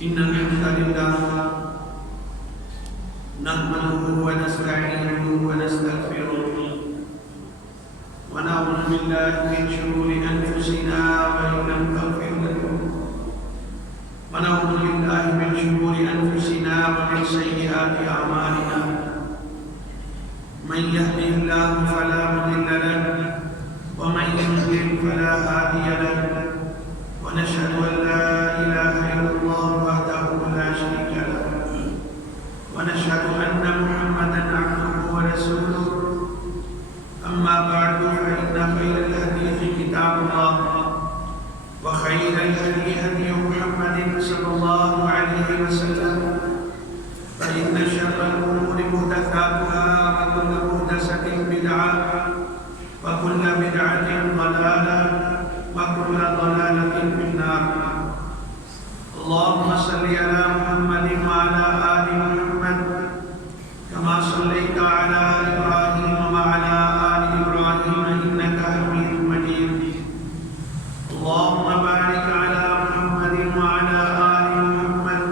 إن الحمد لله نحمده ونستعينه ونستغفره ونعوذ بالله من شرور أنفسنا وإن لم تغفر لنا ونعوذ بالله من شرور أنفسنا ومن سيئات أعمالنا من يهده الله فلا مضل له ومن يضلل فلا هادي له ونشهد أن لا إله إلا الله وحده لا شريك له ونشهد أن محمدا عبده ورسوله أما بعد فإن خير الحديث كتاب الله وخير الهدي هدي محمد صلى الله عليه وسلم فإن شر الأمور محدثاتها وكل محدثة بدعة وكل بدعة ضلالة وكل ضلالة في النار. اللهم صل على محمد وعلى آل محمد كما صليت على إبراهيم وعلى آل إبراهيم إنك حميد مجيد. اللهم بارك على محمد وعلى آل محمد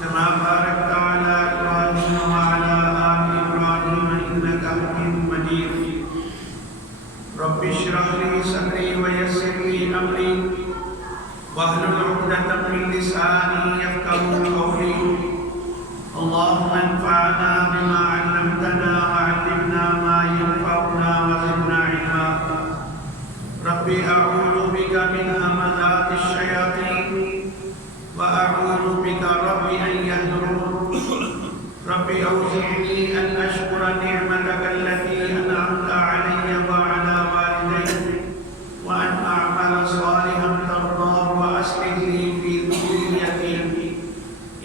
كما باركت على إبراهيم وعلى آل إبراهيم إنك حميد مجيد. رب اشرح لي صدري ويسر لي أمري واحلل عقدة من لساني يفقهوا قولي. اللهم انفعنا بما علمتنا وعلمنا ما ينفعنا وزدنا علما. ربي أعوذ بك من همزات الشياطين وأعوذ بك ربي أن يحضرون. ربي أوزعني أن أشكر نعمتك التي أنعمت علي وعلى والدي وأن أعمل صالحا ترضاه وأصلح لي في ذريتي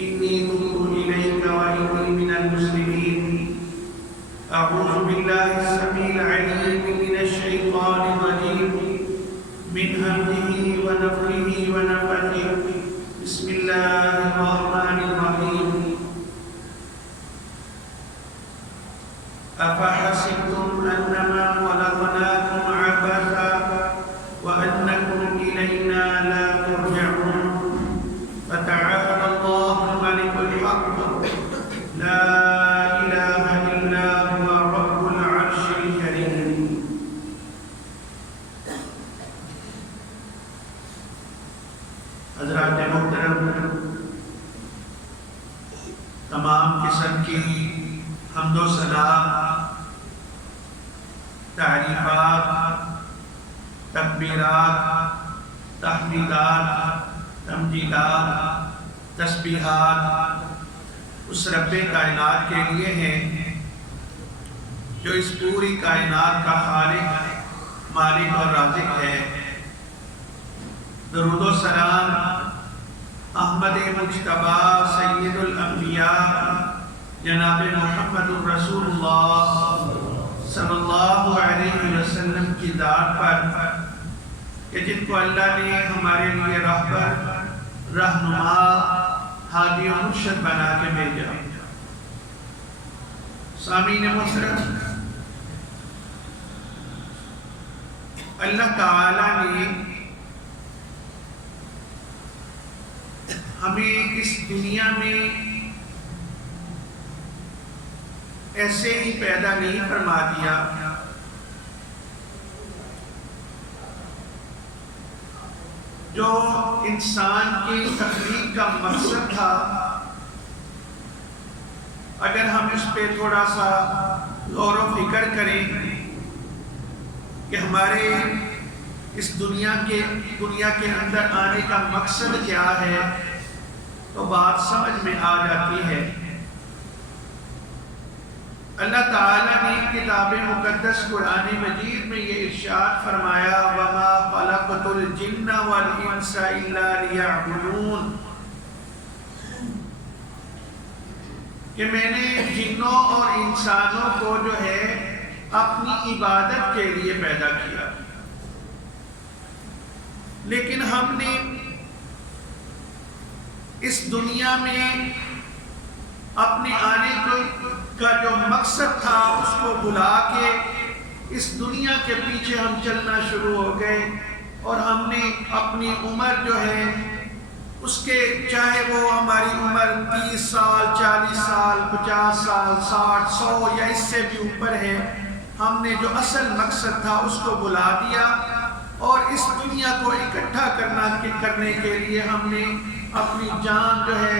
إني تبت إليك وإني من المسلمين. أعوذ بالله السميع العليم من الشيطان الرجيم من همزه ونفخه ونفثه. بسم الله الرحمن الرحيم. أفحسبتم أنما خلقناكم عبثا وأنكم إلينا لا ترجعون. فتعالى الله الملك الحق لا إله إلا هو رب العرش الكريم. حضرات محترم، تمام قسم کی حمد و ثنا، تعریفات، تکبیرات، تحمیدات، تمجیدات، تسبیحات اس رب کائنات کے لیے ہیں جو اس پوری کائنات کا خالق، مالک اور رازق ہے. درود و سلام احمد مجتبی سید الانبیاء جناب محمد رسول اللہ صلی اللہ علیہ وسلم کی ذات پر کہ جن کو اللہ نے ہمارے لیے رہبر، رہنما، ہادی و مرشد بنا کے بھیجا. سامعین محترم، اللہ تعالی نے ہمیں اس دنیا میں ایسے ہی پیدا نہیں فرما دیا. جو انسان کی تخلیق کا مقصد تھا، اگر ہم اس پہ تھوڑا سا غور و فکر کریں کہ ہمارے اس دنیا کے اندر آنے کا مقصد کیا ہے، تو بات سمجھ میں آ جاتی ہے. اللہ تعالیٰ نے کتاب مقدس قرآن مجید میں یہ ارشاد فرمایا وَمَا خَلَقْتُ الْجِنَّ وَالْإِنسَ إِلَّا لِيَعْبُدُونَ، کہ میں نے جنوں اور انسانوں کو جو ہے اپنی عبادت کے لیے پیدا کیا. لیکن ہم نے اس دنیا میں اپنے آنے کا جو مقصد تھا اس کو بھلا کے اس دنیا کے پیچھے ہم چلنا شروع ہو گئے، اور ہم نے اپنی عمر جو ہے اس کے چاہے وہ ہماری عمر 30 سال 40 سال 50 سال 60 100 یا اس سے بھی اوپر ہے، ہم نے جو اصل مقصد تھا اس کو بلا دیا اور اس دنیا کو اکٹھا کرنے کے لیے ہم نے اپنی جان جو ہے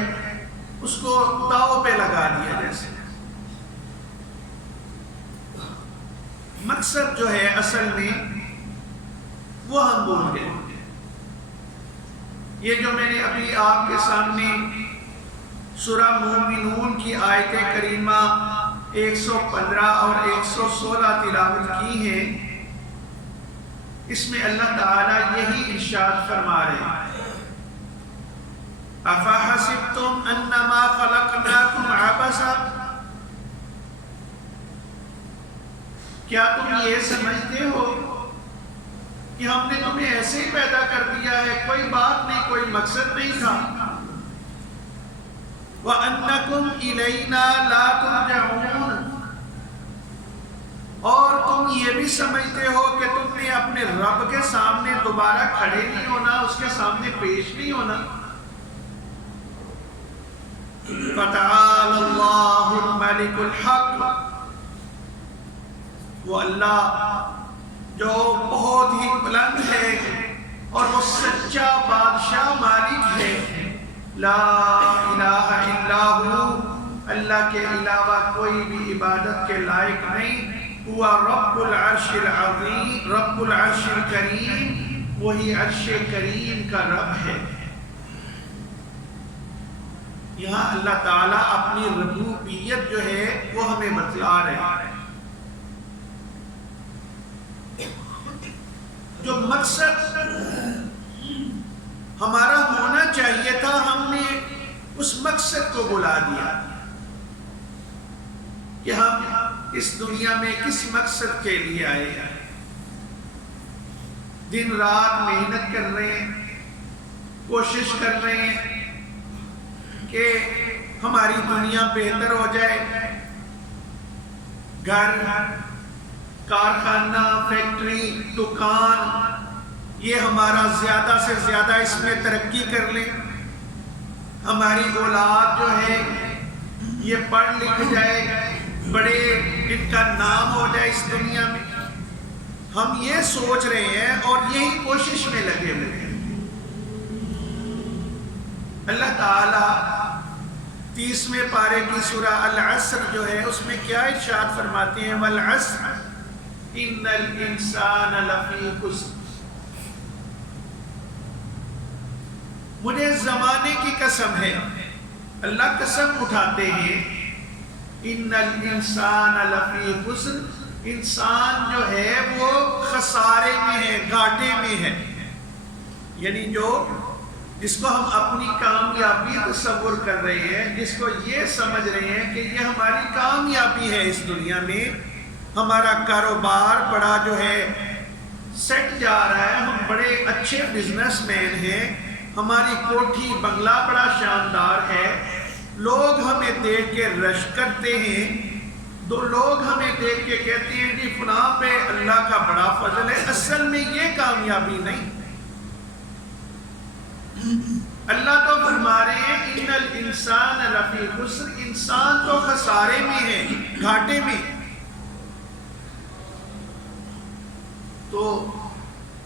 اس کو داؤ پہ لگا دیا. جیسے مقصد جو ہے اصل میں وہ ہم بھول گئے. یہ جو میں نے ابھی آپ کے سامنے سورہ مومنون کی آیت کریمہ 115 اور 116 تلاوت کی ہے، اس میں اللہ تعالیٰ یہی ارشاد فرما رہے ہیں: أَفَحَسِبْتُمْ أَنَّمَا خَلَقْنَاكُمْ عَبَثًا، کیا تم یہ سمجھتے ہو کہ ہم نے تمہیں ایسے ہی پیدا کر دیا ہے، کوئی بات نہیں، کوئی مقصد نہیں تھا. وَأَنَّكُمْ إِلَيْنَا لَا تُرْجَعُونَ، اور تم یہ بھی سمجھتے ہو کہ تم نے اپنے رب کے سامنے دوبارہ کھڑے نہیں ہونا، اس کے سامنے پیش نہیں ہونا. فَتَعَالَى اللَّهُ الْمَلِكُ الْحَقُّ، وہ اللہ جو بہت ہی بلند ہے اور وہ سچا بادشاہ مالک ہے. لا الہ الا ہو، اللہ کے علاوہ کوئی بھی عبادت کے لائق نہیں. ہوا رب العرش العظیم، رب العرش الکریم، وہی عرش کریم کا رب ہے. یہاں اللہ تعالیٰ اپنی ربوبیت جو ہے وہ ہمیں بتلا رہے ہیں. جو مقصد ہمارا ہونا چاہیے تھا، ہم نے اس مقصد کو بلا دیا کہ ہم اس دنیا میں کس مقصد کے لیے آئے ہیں. دن رات محنت کر رہے ہیں، کوشش کر رہے ہیں کہ ہماری دنیا بہتر ہو جائے. گھر، کارخانہ، فیکٹری، دکان، یہ ہمارا زیادہ سے زیادہ اس میں ترقی کر لیں. ہماری اولاد جو ہے یہ پڑھ لکھ جائے، بڑے ان کا نام ہو جائے اس دنیا میں. ہم یہ سوچ رہے ہیں اور یہی کوشش میں لگے ہوئے ہیں. اللہ تعالیٰ 30ویں پارے کی سورہ العصر جو ہے اس میں کیا ارشاد فرماتے ہیں؟ والعصر ان الانسان لفی خسر. مجھے زمانے کی قسم ہے، اللہ قسم اٹھاتے ہیں، ان الانسان لفی خسر، انسان جو ہے وہ خسارے میں ہے، گھاٹے میں ہے. یعنی جس کو ہم اپنی کامیابی تصور کر رہے ہیں، جس کو یہ سمجھ رہے ہیں کہ یہ ہماری کامیابی ہے اس دنیا میں، ہمارا کاروبار بڑا جو ہے سیٹ جا رہا ہے، ہم بڑے اچھے بزنس مین ہیں، ہماری کوٹھی بنگلہ بڑا شاندار ہے، لوگ ہمیں دیکھ کے رش کرتے ہیں، لوگ ہمیں دیکھ کے کہتے ہیں جی فلاں پہ اللہ کا بڑا فضل ہے. اصل میں یہ کامیابی نہیں. اللہ تو فرما رہے ہیں ان الانسان لفی خسر، انسان تو خسارے میں ہے، گھاٹے میں. تو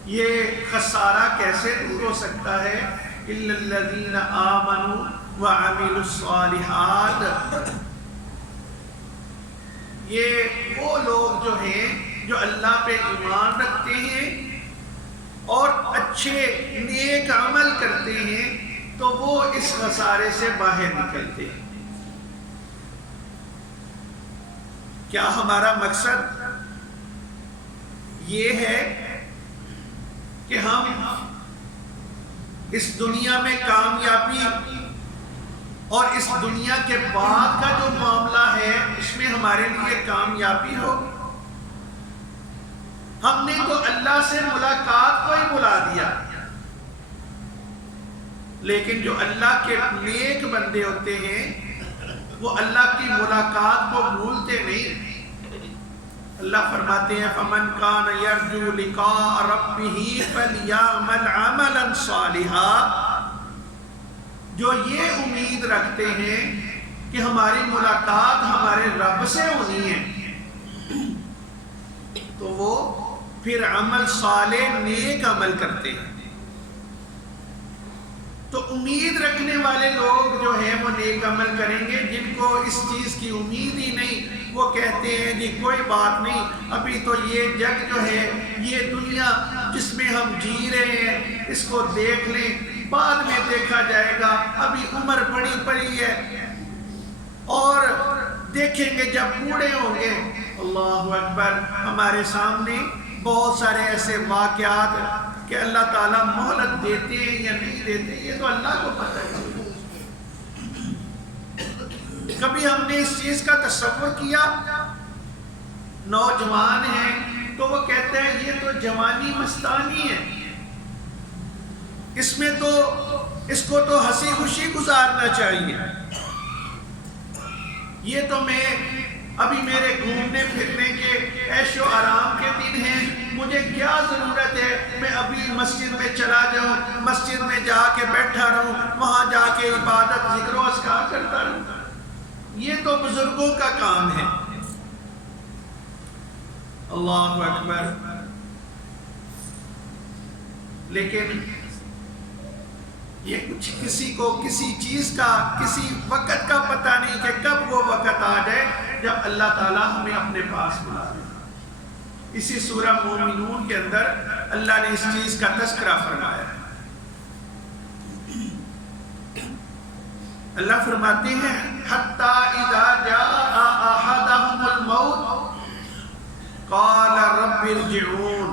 یہ خسارہ کیسے دور ہو سکتا ہے؟ الا الذین آمنوا وعملوا الصالحات. یہ وہ لوگ جو ہیں جو اللہ پہ ایمان رکھتے ہیں اور اچھے نیک عمل کرتے ہیں تو وہ اس خسارے سے باہر نکلتے ہیں. کیا ہمارا مقصد یہ ہے کہ ہم اس دنیا میں کامیابی اور اس دنیا کے بعد کا جو معاملہ ہے اس میں ہمارے لیے کامیابی ہو؟ ہم نے تو اللہ سے ملاقات کو ہی بلا دیا، لیکن جو اللہ کے نیک بندے ہوتے ہیں وہ اللہ کی ملاقات کو بھولتے نہیں. اللہ فرماتے ہیں فَمَنْ كَانَ يَرْجُو لِقَاءَ رَبِّهِ فَلْيَعْمَلْ عَمَلًا صَالِحًا. جو یہ امید رکھتے ہیں کہ ہماری ملاقات ہمارے رب سے ہونی ہے، تو وہ پھر عمل صالح نیک عمل کرتے ہیں۔ تو امید رکھنے والے لوگ جو ہیں وہ نیک عمل کریں گے۔ جن کو اس چیز کی امید ہی نہیں، وہ کہتے ہیں جی کوئی بات نہیں، ابھی تو یہ جگ جو ہے، یہ دنیا جس میں ہم جی رہے ہیں، اس کو دیکھ لیں، بعد میں دیکھا جائے گا، ابھی عمر بڑی پڑی ہے اور دیکھیں گے جب بوڑھے ہوں گے۔ اللہ اکبر! ہمارے سامنے بہت سارے ایسے واقعات کہ اللہ تعالیٰ مہلت دیتے ہیں یا نہیں دیتے، یہ تو اللہ کو پتہ ہے۔ کبھی ہم نے اس چیز کا تصور کیا؟ نوجوان ہیں تو وہ کہتے ہیں یہ تو جوانی مستانی ہے، اس میں تو اس کو تو ہنسی خوشی گزارنا چاہیے، یہ تو میں ابھی میرے گھومنے پھرنے کے عیش و آرام کے دن ہیں، مجھے کیا ضرورت ہے میں ابھی مسجد میں چلا جاؤں، مسجد میں جا کے بیٹھا رہوں، وہاں جا کے عبادت ذکر و اذکار کرتا رہوں، یہ تو بزرگوں کا کام ہے۔ اللہ اکبر! لیکن یہ کچھ کسی کو کسی چیز کا کسی وقت کا پتہ نہیں کہ کب وہ وقت آ جائے جب اللہ تعالیٰ ہمیں اپنے پاس بلا لے۔ اسی سورہ مومنون کے اندر اللہ نے اس چیز کا تذکرہ فرمایا ہے۔ اللہ فرماتے ہیں حتی اذا جاء احدهم الموت قال رب ارجعون،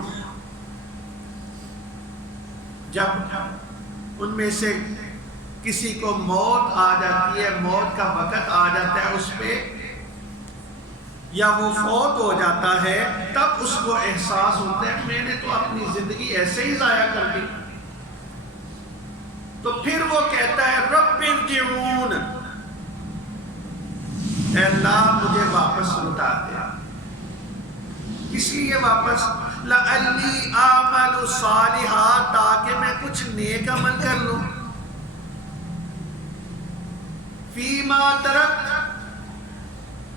جب ان میں سے کسی کو موت آ جاتی ہے، موت کا وقت آ جاتا ہے اس پہ، یا وہ فوت ہو جاتا ہے، تب اس کو احساس ہوتا ہے میں نے تو اپنی زندگی ایسے ہی ضائع کر دی۔ تو پھر وہ کہتا ہے رب ارجعون، اے اللہ مجھے واپس لوٹا دے۔ اس لیے واپس لعلی اعمل صالحا، تاکہ میں کچھ نیک عمل کر لوں۔ فیما ترکت،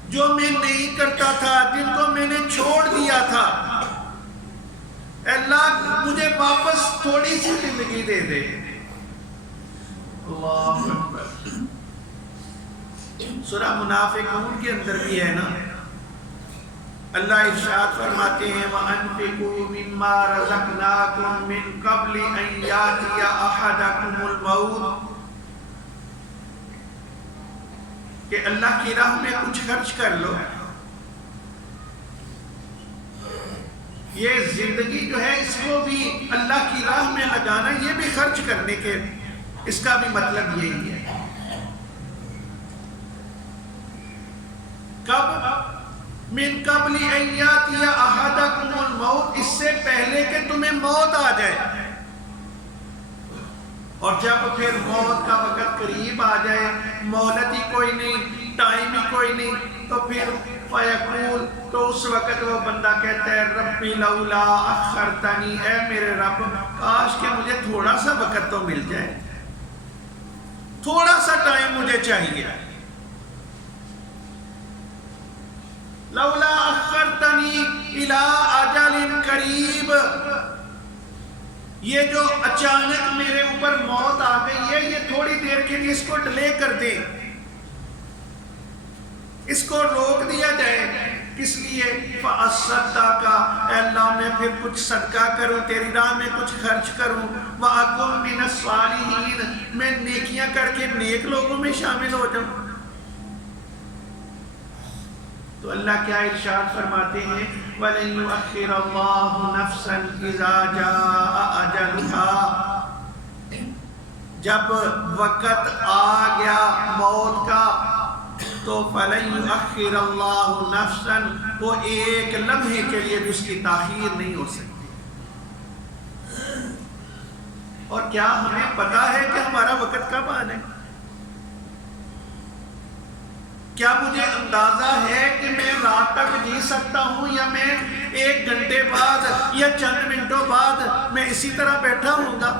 جو میں نہیں کرتا تھا، جن کو میں نے چھوڑ دیا تھا، اے اللہ مجھے واپس تھوڑی سی زندگی دے دے۔ اللہ اکبر! سورہ منافقون کے اندر بھی ہے نا، اللہ ارشاد فرماتے ہیں وَأَنفِقُوا مِمَّا رَزَقْنَاكُم مِّن قَبْلِ أَن يَأْتِيَ أَحَدَكُمُ الْمَوْتُ، کہ اللہ کی راہ میں کچھ خرچ کر لو۔ یہ زندگی جو ہے اس کو بھی اللہ کی راہ میں لگانا، یہ بھی خرچ کرنے کے، اس کا بھی مطلب یہی ہے۔ کب؟ من قبل ان یاتی احدکم الموت، اس سے پہلے کہ تمہیں موت آ جائے۔ اور جب پھر موت کا وقت قریب آ جائے، مہلت ہی کوئی نہیں، ٹائم ہی کوئی نہیں، تو پھر فیقول، تو اس وقت وہ بندہ کہتا ہے ربی لولا اخرتنی، اے میرے رب کاش کہ مجھے تھوڑا سا وقت تو مل جائے، تھوڑا سا ٹائم مجھے چاہیے۔ لولا اخرتنی الی اجل قریب، یہ جو اچانک میرے اوپر موت آ گئی ہے، یہ تھوڑی دیر کے لیے اس کو ڈیلے کر دے، اس کو روک دیا جائے۔ کس لیے؟ فَأَصَّدَّقَ، اے اللہ میں پھر کچھ صدقہ کروں، تیری راہ میں کچھ خرچ کروں، وَأَكُن مِّنَ الصَّالِحِينَ، میں نیکیاں کر کے نیک لوگوں میں شامل ہو جاؤں۔ تو اللہ کیا ارشاد فرماتے ہیں وَلَن يُؤَخِّرَ اللَّهُ نَفْسًا إِذَا جَاءَ أَجَلُهَا، جب وقت آ گیا موت کا تو فَلَن يُؤَخِّرَ اللَّهُ نَفْسًا، وہ ایک لمحے کے لیے بھی اس کی تاخیر نہیں ہو سکتی۔ اور کیا ہمیں پتا ہے کہ ہمارا وقت کب آنا ہے؟ کیا مجھے اندازہ ہے کہ میں رات تک جی سکتا ہوں، یا میں 1 گھنٹے بعد یا چند منٹوں بعد میں اسی طرح بیٹھا ہوں گا؟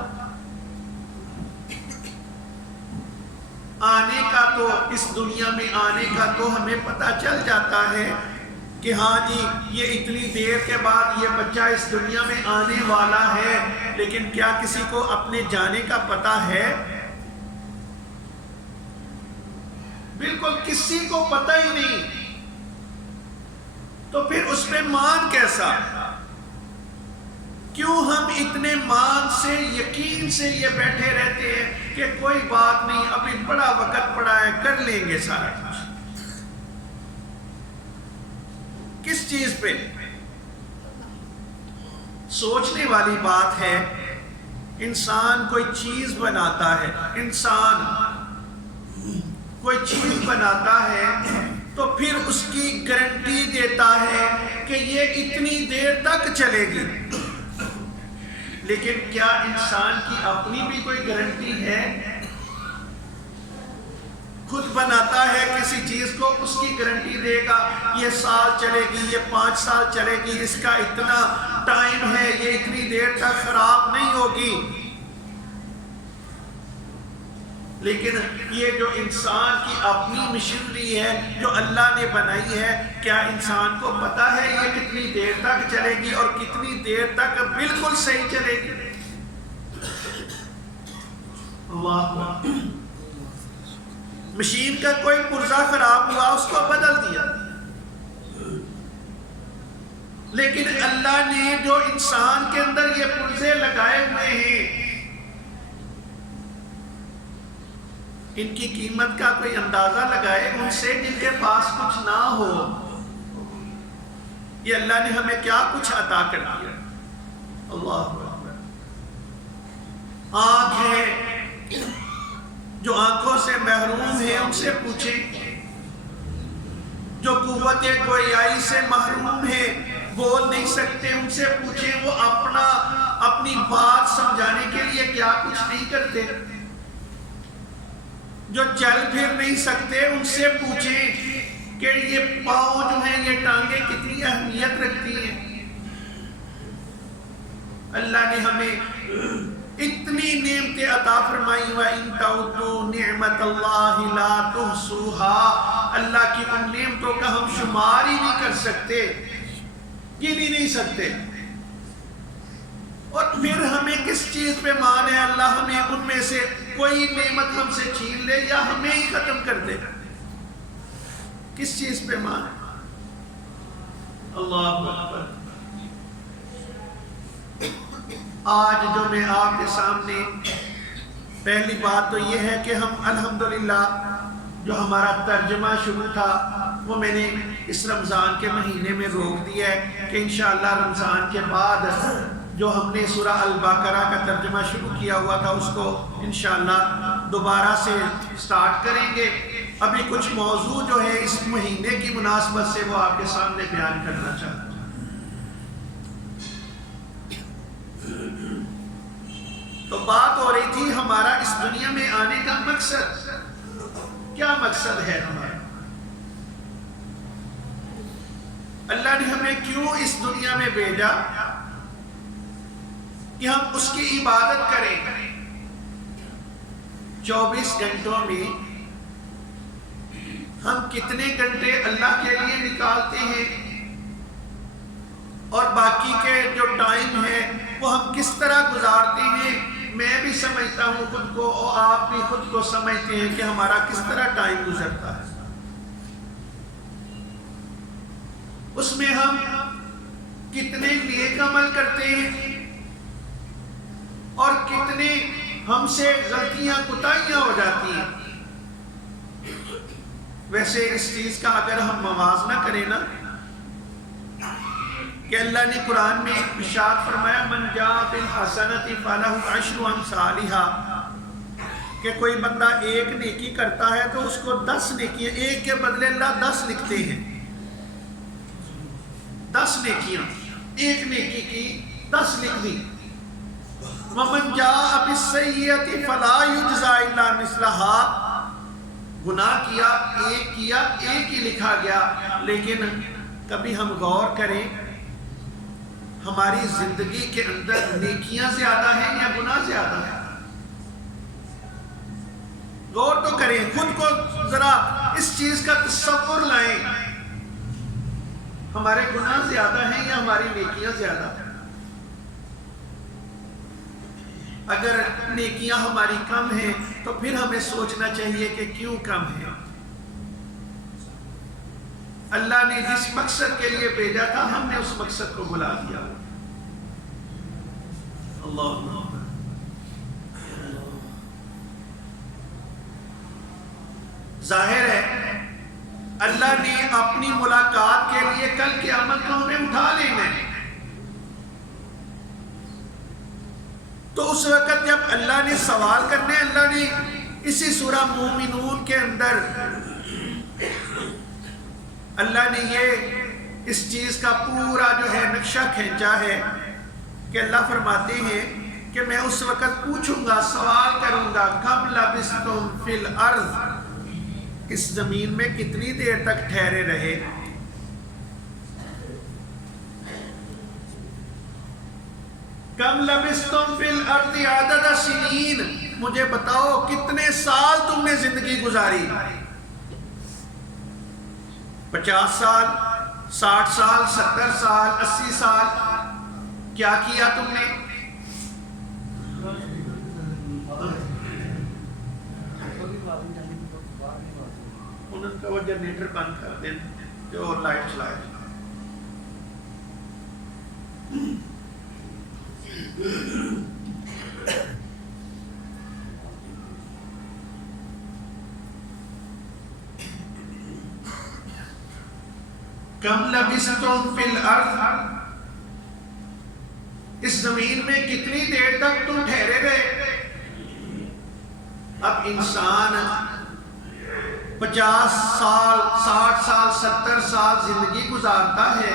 تو اس دنیا میں آنے کا تو ہمیں پتہ چل جاتا ہے کہ ہاں جی یہ اتنی دیر کے بعد یہ بچہ اس دنیا میں آنے والا ہے، لیکن کیا کسی کو اپنے جانے کا پتہ ہے؟ بالکل کسی کو پتہ ہی نہیں، تو پھر اس پہ مان کیسا؟ کیوں ہم اتنے مان سے یقین سے یہ بیٹھے رہتے ہیں کہ کوئی بات نہیں، ابھی بڑا وقت پڑا ہے، کر لیں گے سارا کچھ؟ کس چیز پہ؟ سوچنے والی بات ہے، انسان کوئی چیز بناتا ہے، انسان کوئی چیز بناتا ہے تو پھر اس کی گارنٹی دیتا ہے کہ یہ اتنی دیر تک چلے گی، لیکن کیا انسان کی اپنی بھی کوئی گارنٹی ہے؟ خود بناتا ہے کسی چیز کو، اس کی گارنٹی دے گا یہ سال چلے گی، یہ 5 سال چلے گی، اس کا اتنا ٹائم ہے، یہ اتنی دیر تک خراب نہیں ہوگی۔ لیکن یہ جو انسان کی اپنی مشینری ہے جو اللہ نے بنائی ہے، کیا انسان کو پتا ہے یہ کتنی دیر تک چلے گی اور کتنی دیر تک بالکل صحیح چلے گی؟ اللہ، مشین کا کوئی پرزہ خراب ہوا، اس کو بدل دیا، لیکن اللہ نے جو انسان کے اندر یہ پرزے لگائے ہوئے ہیں، ان کی قیمت کا کوئی اندازہ لگائے ان سے جن کے پاس کچھ نہ ہو۔ یہ اللہ نے ہمیں کیا کچھ عطا کر دیا۔ اللہ اکبر۔ آنکھ ہے، جو آنکھوں سے محروم ہے ان سے پوچھیں، جو قوت گویائی سے محروم ہے، بول نہیں سکتے، ان سے پوچھیں، وہ اپنی بات سمجھانے کے لیے کیا کچھ نہیں کرتے۔ جو چل پھر نہیں سکتے ان سے پوچھیں کہ یہ پاؤں جو ہیں، یہ ٹانگیں کتنی اہمیت رکھتی ہیں۔ اللہ نے ہمیں اتنی نعمتیں عطا فرمائی، وَإِن تَعُدُّوا نِعْمَةَ اللَّهِ لَا تُحْصُوهَا، اللہ کی ان نعمتوں کا ہم شمار ہی نہیں کر سکتے، گن ہی نہیں سکتے۔ اور پھر ہمیں کس چیز پہ مان ہے؟ اللہ ہمیں ان میں سے کوئی نعمت ہم سے چھین لے یا ہمیں ہی ختم کر دے، کس چیز پہ مان ہے؟ اللہ اکبر۔ آج جو میں آپ کے سامنے، پہلی بات تو یہ ہے کہ ہم الحمدللہ جو ہمارا ترجمہ شروع تھا وہ میں نے اس رمضان کے مہینے میں روک دیا ہے کہ انشاءاللہ رمضان کے بعد جو ہم نے سورہ البقرہ کا ترجمہ شروع کیا ہوا تھا اس کو انشاءاللہ دوبارہ سے سٹارٹ کریں گے۔ ابھی کچھ موضوع جو ہے اس مہینے کی مناسبت سے وہ آپ کے سامنے بیان کرنا چاہتا ہوں۔ تو بات ہو رہی تھی ہمارا اس دنیا میں آنے کا مقصد، کیا مقصد ہے ہمارا؟ اللہ نے ہمیں کیوں اس دنیا میں بھیجا؟ کہ ہم اس کی عبادت کریں۔ 24 گھنٹوں میں ہم کتنے گھنٹے اللہ کے لیے نکالتے ہیں اور باقی کے جو ٹائم ہے وہ ہم کس طرح گزارتے ہیں؟ میں بھی سمجھتا ہوں خود کو اور آپ بھی خود کو سمجھتے ہیں کہ ہمارا کس طرح ٹائم گزرتا ہے۔ اس میں ہم کتنے نیک عمل کرتے ہیں اور کتنے ہم سے غلطیاں کوتاہیاں ہو جاتی ہیں۔ ویسے اس چیز کا اگر ہم موازنہ کریں نا، کہ اللہ نے قرآن میں ارشاد فرمایا من جاء بالحسنۃ فلہ عشر امثالها، کہ کوئی بندہ ایک نیکی کرتا ہے تو اس کو 10 نیکیاں، ایک کے بدلے اللہ 10 لکھتے ہیں۔ 10 نیکیاں، ایک نیکی کی 10 لکھ دی۔ ومن جاء بالسیئۃ فلا یجزی الا مثلها، گناہ کیا ایک ہی لکھا گیا۔ لیکن کبھی ہم غور کریں ہماری زندگی کے اندر نیکیاں زیادہ ہیں یا گناہ زیادہ ہیں؟ غور تو کریں، خود کو ذرا اس چیز کا تصور لائیں، ہمارے گناہ زیادہ ہیں یا ہماری نیکیاں زیادہ ہیں؟ اگر نیکیاں ہماری کم ہیں تو پھر ہمیں سوچنا چاہیے کہ کیوں کم ہے۔ اللہ نے جس مقصد کے لیے بھیجا تھا ہم نے اس مقصد کو بھلا دیا۔ اللہ ظاہر ہے اللہ نے اپنی ملاقات کے لیے کل قیامت کو ہمیں اٹھا لینا ہے، تو اس وقت جب اللہ نے سوال کرنے، اللہ نے اسی سورہ مومنون کے اندر اللہ نے یہ اس چیز کا پورا جو ہے نقشہ کھینچا ہے کہ اللہ فرماتے ہیں کہ میں اس وقت پوچھوں گا، سوال کروں گا، کم لبثتم فی الارض، اس زمین میں کتنی دیر تک ٹھہرے رہے؟ کم لبثتم فی الارض عدد سنین، مجھے بتاؤ کتنے سال تم نے زندگی گزاری؟ 50 سال، 60 سال، 70 سال، 80 سال؟ کیا کیا تم نے؟ انہوں کا وہ جنریٹر بند کر دیں جو لائٹ چلائے۔ کم لبثتم فی الارض، اس زمین میں کتنی دیر تک تم ٹھہرے رہے؟ اب انسان 50 سال، 60 سال، 70 سال زندگی گزارتا ہے،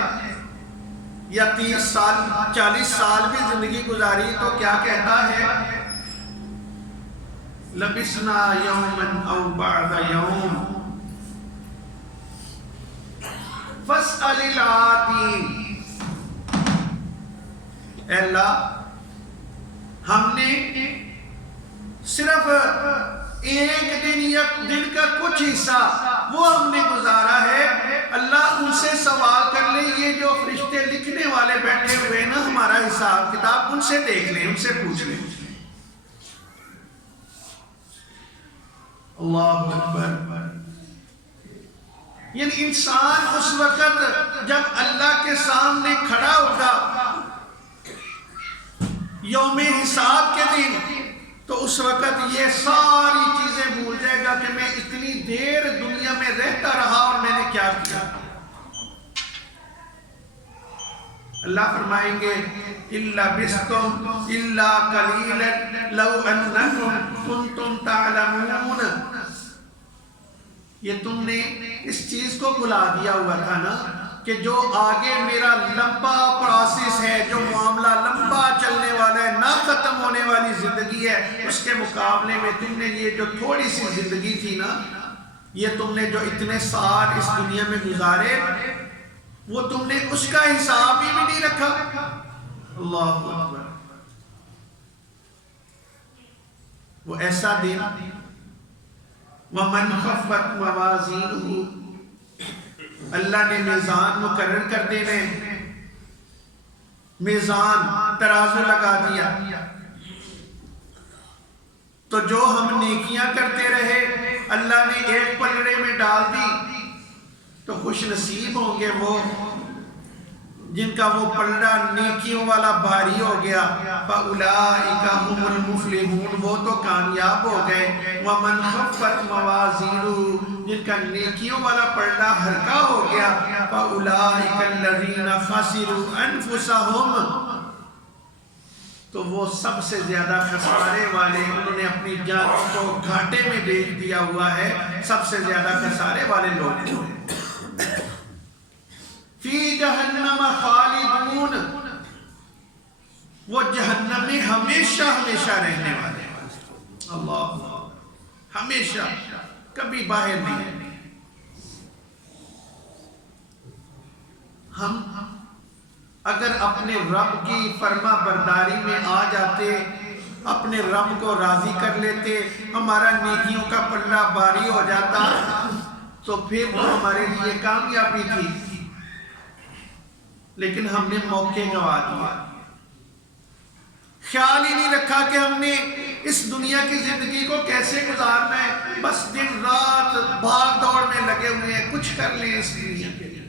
یا 30 سال، 40 سال بھی زندگی گزاری، تو کیا کہتا ہے؟ لبثنا یوما او بعد یوم فاسأل العادین۔ اے اللہ، ہم نے صرف ایک دن یا دن کا کچھ حصہ وہ ہم نے گزارا ہے، اللہ ان سے سوال کر لے، یہ جو فرشتے لکھنے والے بیٹھے ہوئے نا ہمارا حساب کتاب، ان سے دیکھ لیں، ان سے پوچھ لیں۔ اللہ اکبر۔ یعنی انسان اس وقت جب اللہ کے سامنے کھڑا ہوگا یوم حساب کے دن، تو اس وقت یہ ساری چیزیں بھول جائے گا کہ میں اتنی دیر دنیا میں رہتا رہا اور میں نے کیا کیا۔ اللہ فرمائیں گے اِلَّا بِسْتُمْ اِلَّا قَلِيلًا لَوْ أَنَّكُمْ كُنْتُمْ تَعْلَمُونَ۔ یہ تم نے اس چیز کو بھلا دیا ہوا تھا نا کہ جو آگے میرا لمبا پروسیس ہے، جو معاملہ لمبا چلنے والا ہے، نہ ختم ہونے والی زندگی ہے، اس کے مقابلے میں تم نے یہ جو تھوڑی سی زندگی تھی نا، یہ تم نے جو اتنے سال اس دنیا میں گزارے، وہ تم نے اس کا حساب ہی بھی نہیں رکھا۔ اللہ اکبر۔ وہ ایسا دن وَمَنْ خَفَّتْ مَوَازِينُهُ، اللہ نے میزان مقرر کر دینے، میزان ترازو لگا دیا، تو جو ہم نیکیاں کرتے رہے اللہ نے ایک پلڑے میں ڈال دی، تو خوش نصیب ہوں گے وہ جن کا وہ پلڑا نیکیوں والا بھاری ہو گیا۔ فَأُولَئِكَ هُمُ الْمُفْلِحُونَ، وہ تو کامیاب ہو گئے۔ وَمَنْ خَفَّتْ مَوَازِينُهُ، جن کا نیکیوں والا پلڑا ہلکا ہو گیا، فَأُولَئِكَ الَّذِينَ خَسِرُوا أَنفُسَهُمْ، تو وہ سب سے زیادہ خسارے والے، انہوں نے اپنی جانوں کو گھاٹے میں بیچ دیا ہوا ہے، سب سے زیادہ خسارے والے لوگ ہیں۔ فی جہنم خالدون، وہ جہنم میں ہمیشہ ہمیشہ رہنے والے ہیں۔ اللہ، ہمیشہ، کبھی باہر نہیں۔ ہم اگر اپنے رب کی فرما برداری میں آ جاتے اپنے رب کو راضی کر لیتے، ہمارا نیکیوں کا پلہ باری ہو جاتا، تو پھر وہ ہمارے لیے کامیابی تھی۔ لیکن ہم نے موقع گنوا دیا، خیال ہی نہیں رکھا کہ ہم نے اس دنیا کی زندگی کو کیسے گزارنا ہے، بس دن رات بھاگ دوڑ میں لگے ہوئے ہیں، کچھ کر لیں اس دنیا کے لیے۔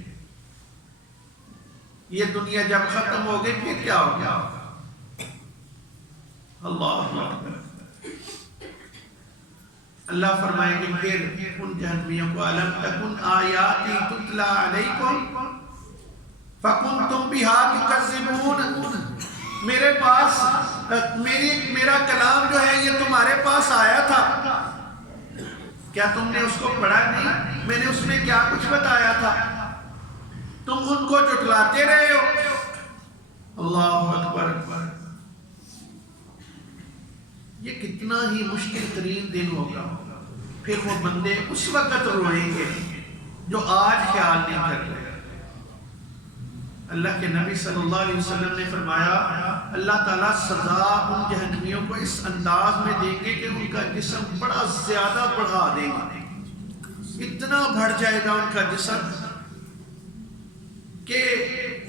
یہ دنیا جب ختم ہو گئی پھر کیا ہو گیا؟ اللہ اکبر۔ اللہ فرمائیں گے پھر ان جہنمیوں کو، الم تکن آیاتی تتلی علیکم فکنتم بہا تکذبون، میرے پاس میرا کلام جو ہے یہ تمہارے پاس آیا تھا، کیا تم نے اس کو پڑھا نہیں؟ میں نے اس میں کیا کچھ بتایا تھا، تم ان کو جھٹلاتے رہے ہو۔ اللہ اکبر۔ یہ کتنا ہی مشکل ترین دن ہوگا، پھر وہ بندے اس وقت روئیں گے جو آج خیال نہیں کر رہے۔ اللہ کے نبی صلی اللہ علیہ وسلم نے فرمایا اللہ تعالیٰ سزا ان جہنمیوں کو اس انداز میں دیں گے کہ ان کا جسم بڑا زیادہ بڑھا دیں گے، اتنا بڑھ جائے گا ان کا جسم کہ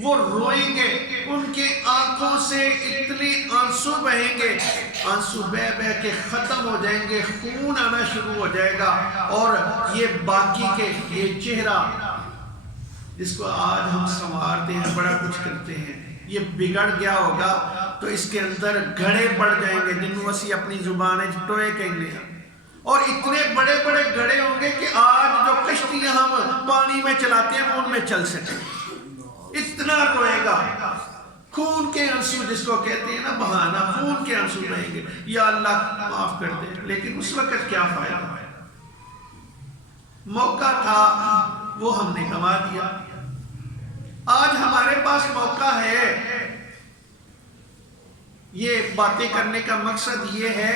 وہ روئیں گے، ان کے آنکھوں سے اتنے آنسو بہیں گے، آنسو بہ بہ کے ختم ہو جائیں گے، خون آنا شروع ہو جائے گا، اور یہ باقی کے یہ چہرہ جس کو آج ہم سنوارتے ہیں، بڑا کچھ کرتے ہیں، یہ بگڑ گیا ہوگا تو اس کے اندر گھڑے پڑ جائیں گے، جن کو اسی اپنی زبان ٹوئے کہیں گے، اور اتنے بڑے بڑے گھڑے ہوں گے کہ آج جو کشتیاں ہم پانی میں چلاتے ہیں وہ ان میں چل سکیں، اتنا روئے گا، خون کے آنسو جس کو کہتے ہیں نا بہانا، خون کے آنسو بہیں گے، یا اللہ معاف کر دے۔ لیکن اس وقت کیا فائدہ؟ موقع تھا وہ ہم نے گنوا دیا۔ آج ہمارے پاس موقع ہے، یہ باتیں کرنے کا مقصد یہ ہے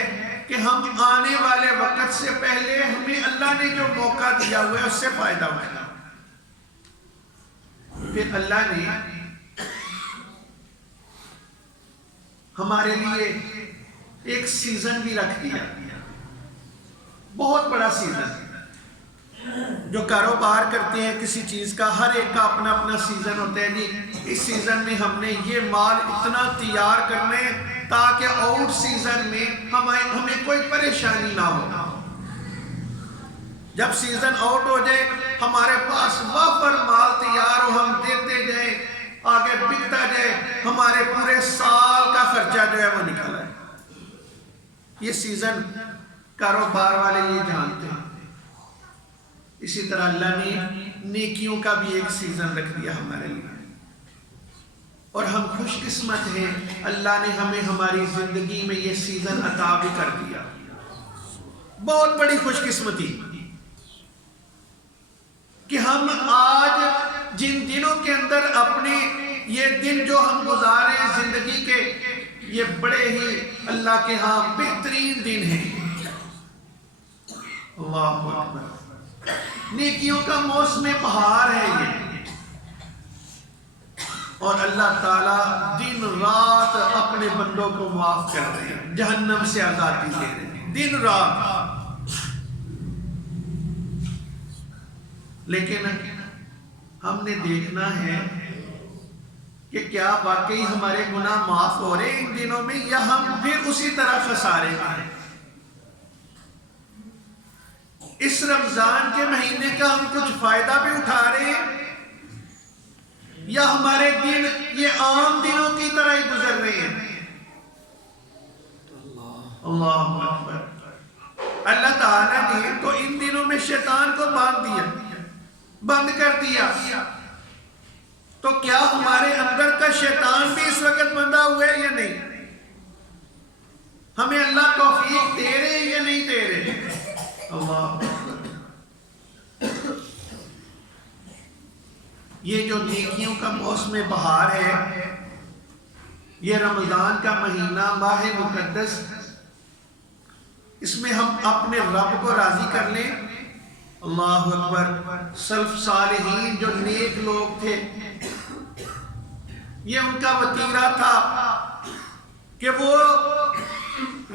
کہ ہم آنے والے وقت سے پہلے ہمیں اللہ نے جو موقع دیا ہوا ہے اس سے فائدہ اٹھائیں۔ پھر اللہ نے ہمارے لیے ایک سیزن بھی رکھ دیا، بہت بڑا سیزن۔ جو کاروبار کرتے ہیں کسی چیز کا، ہر ایک کا اپنا اپنا سیزن ہوتا ہے، جی اس سیزن میں ہم نے یہ مال اتنا تیار کرنے تاکہ آؤٹ سیزن میں ہمیں کوئی پریشانی نہ ہو، جب سیزن آؤٹ ہو جائے ہمارے پاس وافر مال تیار ہو، ہم دیتے جائیں، آگے بکتا جائے، ہمارے پورے سال کا خرچہ جو ہے وہ نکل آئے۔ یہ سیزن کاروبار والے یہ جانتے ہیں۔ اسی طرح اللہ نے نیکیوں کا بھی ایک سیزن رکھ دیا ہمارے لیے، اور ہم خوش قسمت ہیں، اللہ نے ہمیں ہماری زندگی میں یہ سیزن عطا بھی کر دیا، بہت بڑی خوش قسمتی کہ ہم آج جن دنوں کے اندر اپنے یہ دن جو ہم گزارے زندگی کے، یہ بڑے ہی اللہ کے ہاں بہترین دن ہیں۔ اللہ اکبر۔ نیکیوں کا موسم بہار ہے یہ، اور اللہ تعالیٰ دن رات اپنے بندوں کو معاف کر رہے ہیں، جہنم سے آزادی دے رہے ہیں دن رات۔ لیکن ہم نے دیکھنا ہے کہ کیا واقعی ہمارے گناہ معاف ہو رہے ہیں ان دنوں میں، یا ہم پھر اسی طرح خسارے میں ہیں۔ اس رمضان کے مہینے کا ہم کچھ فائدہ بھی اٹھا رہے ہیں، یا ہمارے دن یہ عام دنوں کی طرح ہی گزر رہے ہیں؟ اللہ اکبر۔ اللہ تعالیٰ نے تو ان دنوں میں شیطان کو بند کر دیا، تو کیا ہمارے اندر کا شیطان بھی اس وقت بندھا ہوا ہے یا نہیں؟ ہمیں اللہ توفیق دے رہے ہیں یا نہیں دے رہے؟ اللہ، یہ جو نیکیوں کا موسم بہار ہے، یہ رمضان کا مہینہ، ماہ مقدس، اس میں ہم اپنے رب کو راضی کر لیں۔ اللہ اکبر۔ سلف صالحین جو نیک لوگ تھے، یہ ان کا وتیرہ تھا کہ وہ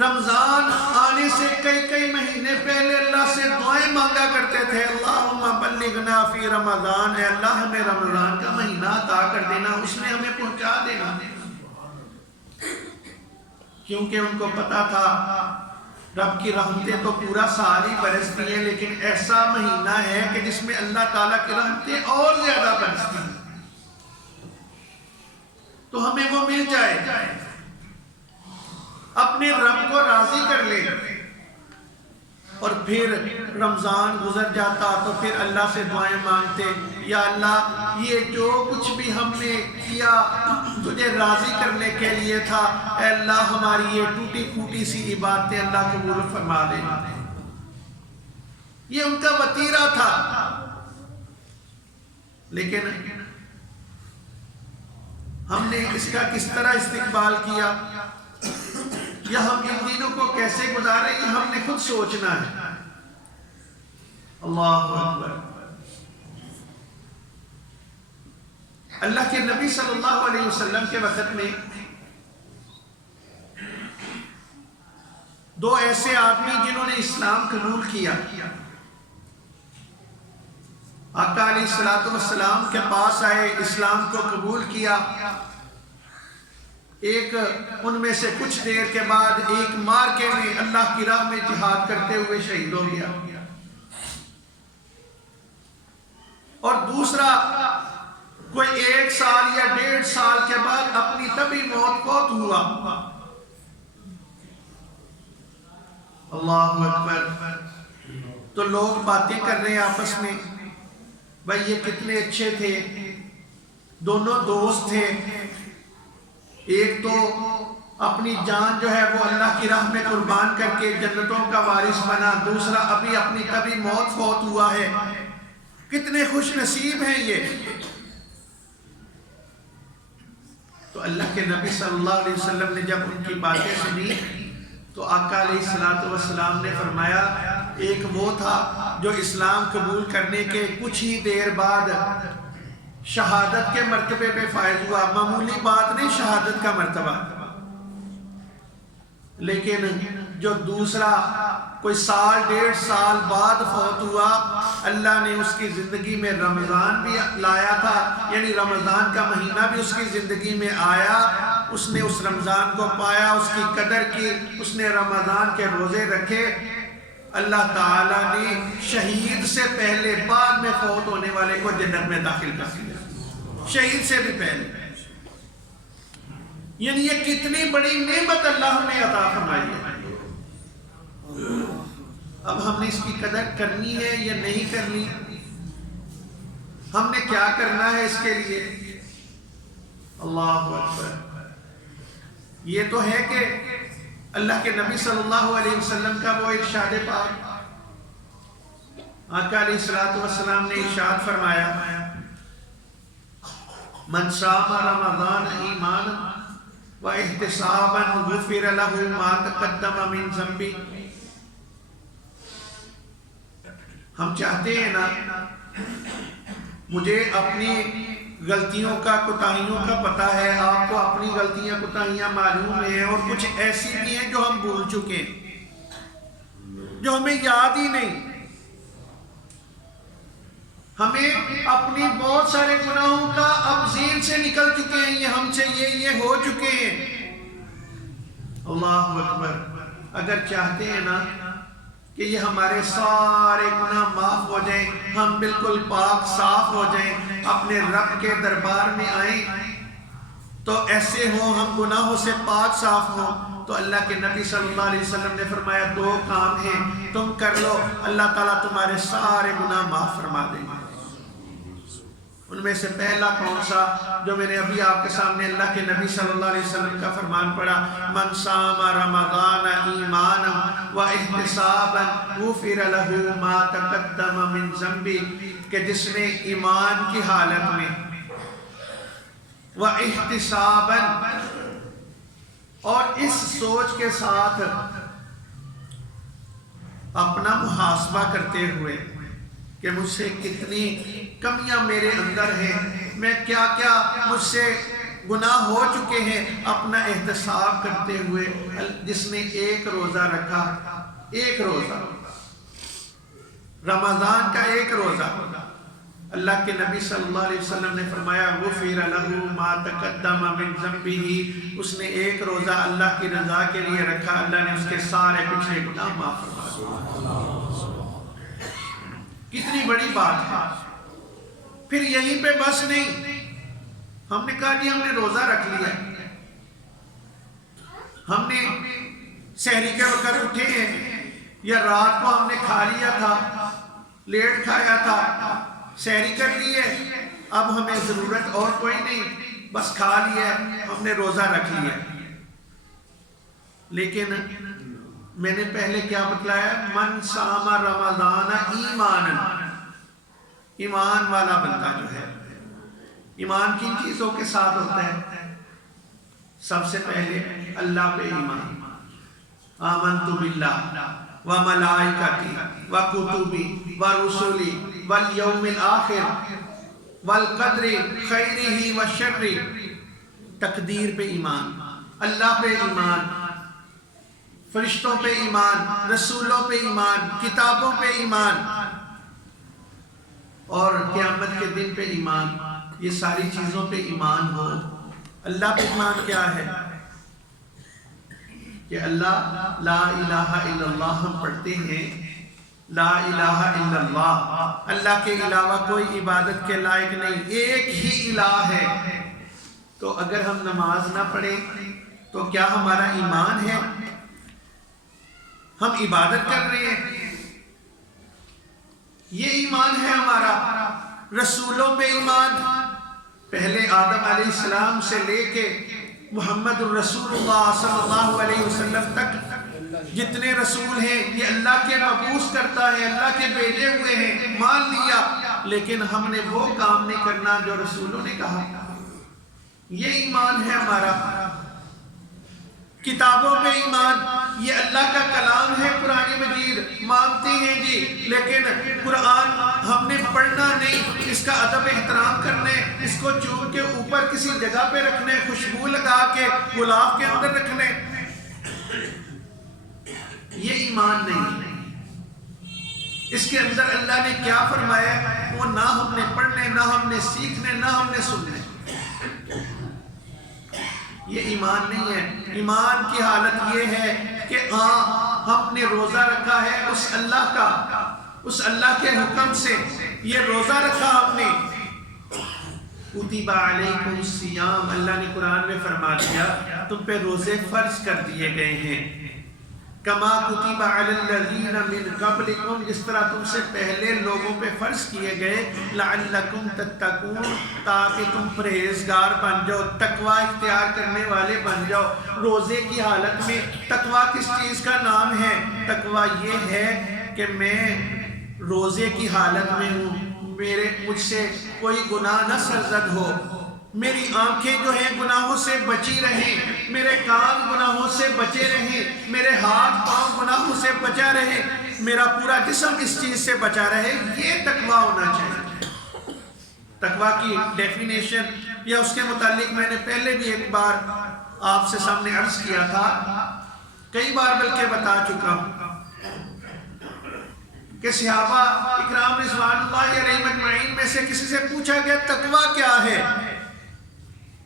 رمضان آنے سے کئی مہینے پہلے اللہ سے دعائیں مانگا کرتے تھے، اللہم بلغنا فی رمضان، اے اللہ ہمیں رمضان کا مہینہ عطا کر دینا، اس میں ہمیں پہنچا دینا، کیونکہ ان کو پتا تھا رب کی رحمتیں تو پورا سال ہی برستی ہیں، لیکن ایسا مہینہ ہے کہ جس میں اللہ تعالیٰ کی رحمتیں اور زیادہ برستی ہیں، تو ہمیں وہ مل جائے، اپنے رب کو راضی کر لے، اور پھر رمضان گزر جاتا تو پھر اللہ سے دعائیں مانگتے، یا اللہ یہ جو کچھ بھی ہم نے کیا تجھے راضی کرنے کے لیے تھا، اے اللہ ہماری یہ ٹوٹی پھوٹی سی عبادتیں اللہ قبول فرما دے۔ یہ ان کا وتیرہ تھا، لیکن ہم نے اس کا کس طرح استقبال کیا یا ہم ان دنوں کو کیسے گزارے، یہ ہم نے خود سوچنا ہے۔ اللہ اکبر۔ اللہ کے نبی صلی اللہ علیہ وسلم کے وقت میں دو ایسے آدمی جنہوں نے اسلام قبول کیا، آقا علیہ السلام کے پاس آئے، اسلام کو قبول کیا، ایک ان میں سے کچھ دیر کے بعد ایک مارکے میں اللہ کی راہ میں جہاد کرتے ہوئے شہید ہو گیا، اور دوسرا کوئی 1 سال یا 1.5 سال کے بعد اپنی طبی موت فوت ہوا۔ اللہ اکبر۔ تو لوگ باتیں کر رہے ہیں آپس میں، بھائی یہ کتنے اچھے تھے، دونوں دوست تھے، ایک تو اپنی جان جو ہے وہ اللہ کی راہ میں قربان کر کے جنتوں کا وارث بنا، دوسرا ابھی اپنی طبی موت فوت ہوا ہے، کتنے خوش نصیب ہیں یہ۔ تو اللہ کے نبی صلی اللہ علیہ وسلم نے جب ان کی باتیں سنی تو آقا علیہ السلام نے فرمایا، ایک وہ تھا جو اسلام قبول کرنے کے کچھ ہی دیر بعد شہادت کے مرتبے پہ فائز ہوا، معمولی بات نہیں شہادت کا مرتبہ، لیکن جو دوسرا کوئی 1.5 سال بعد فوت ہوا، اللہ نے اس کی زندگی میں رمضان بھی لایا تھا، یعنی رمضان کا مہینہ بھی اس کی زندگی میں آیا، اس نے اس رمضان کو پایا، اس کی قدر کی، اس نے رمضان کے روزے رکھے، اللہ تعالیٰ نے شہید سے پہلے بعد میں فوت ہونے والے کو جنت میں داخل کر دیا، شہید سے بھی پہلے۔ یعنی یہ کتنی بڑی نعمت اللہ نے عطا فرمائی ہے۔ اب ہم نے اس کی قدر کرنی ہے یا نہیں کرنی، ہم نے کیا کرنا ہے اس کے لیے؟ اللہ اکبر۔ یہ تو ہے کہ اللہ کے نبی صلی اللہ علیہ وسلم کا وہ ارشاد پاک، آقا علیہ السلام نے ارشاد فرمایا، من صام رمضان ایمانا واحتسابا غفر له ما تقدم من ذنبه۔ ہم چاہتے ہیں نا، مجھے اپنی غلطیوں کا کوتاہیوں کا پتہ ہے، آپ کو اپنی غلطیاں کوتاہیاں معلوم ہیں، اور کچھ ایسی بھی ہیں جو ہم بھول چکے ہیں، جو ہمیں یاد ہی نہیں، ہمیں اپنی بہت سارے گناہوں کا اب ذہن سے نکل چکے ہیں، یہ ہم سے یہ ہو چکے ہیں۔ اللہ اکبر۔ اگر چاہتے ہیں نا کہ یہ ہمارے سارے گناہ معاف ہو جائیں، ہم بالکل پاک صاف ہو جائیں، اپنے رب کے دربار میں آئیں، تو ایسے ہوں ہم گناہوں سے پاک صاف ہوں، تو اللہ کے نبی صلی اللہ علیہ وسلم نے فرمایا 2 کام ہیں، تم کر لو، اللہ تعالیٰ تمہارے سارے گناہ معاف فرما دیں گے۔ ان میں سے پہلا کون سا، جو میں نے ابھی آپ کے سامنے اللہ کے نبی صلی اللہ علیہ وسلم کا فرمان پڑھا، من صام رمضان ایمانا واحتسابا غفر له ما تقدم من ذنبه، کہ جس نے ایمان کی حالت میں واحتسابا، اور اس سوچ کے ساتھ اپنا محاسبہ کرتے ہوئے کہ مجھ سے کتنی کمیاں میرے اندر ہیں، میں کیا کیا مجھ سے گناہ ہو چکے ہیں، اپنا احتساب کرتے ہوئے جس نے ایک روزہ رکھا، ایک روزہ، رمضان کا ایک روزہ، اللہ کے نبی صلی اللہ علیہ وسلم نے فرمایا غفر لہ ما تقدم من ذنبہ، اس نے ایک روزہ اللہ کی رضا کے لیے رکھا، اللہ نے اس کے سارے پچھلے گناہ معاف فرما دیے۔ کتنی بڑی بات ہے۔ پھر یہیں پہ بس نہیں، ہم نے کہا جی ہم نے روزہ رکھ لیا، ہم نے سحری کے وقت اٹھے ہیں یا رات کو ہم نے کھا لیا تھا، لیٹ کھایا تھا، سحری کر لیے، اب ہمیں ضرورت اور کوئی نہیں، بس کھا لیا، ہم نے روزہ رکھ لیا۔ لیکن میں نے پہلے کیا بتلایا؟ من صام رمضان ایمانا، ایمان والا بندہ جو ہے، ایمان کن چیزوں کے ساتھ ہوتا ہے؟ سب سے پہلے اللہ پہ ایمان، آمنت باللہ وملائکتی وکتبی ورسلی والیوم الآخر والقدر خیرہ وشرہ، تقدیر پہ ایمان، اللہ پہ ایمان، فرشتوں پہ ایمان، رسولوں پہ ایمان، کتابوں پہ ایمان، اور قیامت کے دن پہ ایمان، یہ ساری چیزوں پہ ایمان ہو۔ اللہ پہ ایمان کیا ہے؟ کہ اللہ لا الہ الا اللہ ہم پڑھتے ہیں، لا الہ الا اللہ، اللہ کے علاوہ کوئی عبادت کے لائق نہیں، ایک ہی الہ ہے۔ تو اگر ہم نماز نہ پڑھیں تو کیا ہمارا ایمان ہے؟ ہم عبادت کر رہے ہیں، یہ ایمان ہے ہمارا۔ رسولوں پہ ایمان، پہلے آدم علیہ السلام سے لے کے محمد الرسول اللہ صلی اللہ علیہ وسلم تک جتنے رسول ہیں یہ اللہ کے مبعوث کرتا ہے، اللہ کے بھیجے ہوئے ہیں، مان لیا، لیکن ہم نے وہ کام نہیں کرنا جو رسولوں نے کہا۔ یہ ایمان ہے ہمارا۔ کتابوں پہ ایمان، یہ اللہ کا کلام ہے قرآن مجید، مانتے ہیں جی، لیکن قرآن ہم نے پڑھنا نہیں، اس کا ادب احترام کرنے، اس کو چوم کے اوپر کسی جگہ پہ رکھنے، خوشبو لگا کے گلاب کے اندر رکھنے، یہ ایمان نہیں۔ اس کے اندر اللہ نے کیا فرمایا وہ نہ ہم نے پڑھنے، نہ ہم نے سیکھنے، نہ ہم نے سننے، یہ ایمان نہیں ہے۔ ایمان کی حالت یہ ہے کہ ہم نے روزہ رکھا ہے اس اللہ کا، اس اللہ کے حکم سے یہ روزہ رکھا ہم نے۔ کتب علیکم الصیام، اللہ نے قرآن میں فرما دیا تم پہ روزے فرض کر دیے گئے ہیں، کما کتب علی الذین من قبلکم، جس طرح تم سے پہلے لوگوں پہ فرض کیے گئے، لعلکم تتقون، تاکہ تم پرہیزگار بن جاؤ، تقوی اختیار کرنے والے بن جاؤ۔ روزے کی حالت میں تقوی کس چیز کا نام ہے؟ تقوی یہ ہے کہ میں روزے کی حالت میں ہوں، مجھ سے کوئی گناہ نہ سرزد ہو، میری آنکھیں جو ہیں گناہوں سے بچی رہیں، میرے کان گناہوں سے بچے رہیں، میرے ہاتھ پاؤں گناہوں سے بچا رہے، میرا پورا جسم اس چیز سے بچا رہے، یہ تقوی ہونا چاہیے۔ تقوی کی ڈیفینیشن یا اس کے متعلق میں نے پہلے بھی ایک بار آپ سے سامنے عرض کیا تھا، کئی بار بلکہ بتا چکا ہوں کہ صحابہ اکرام رضوان اللہ علیہم اجمعین میں سے کسی سے پوچھا گیا تقوی کیا ہے،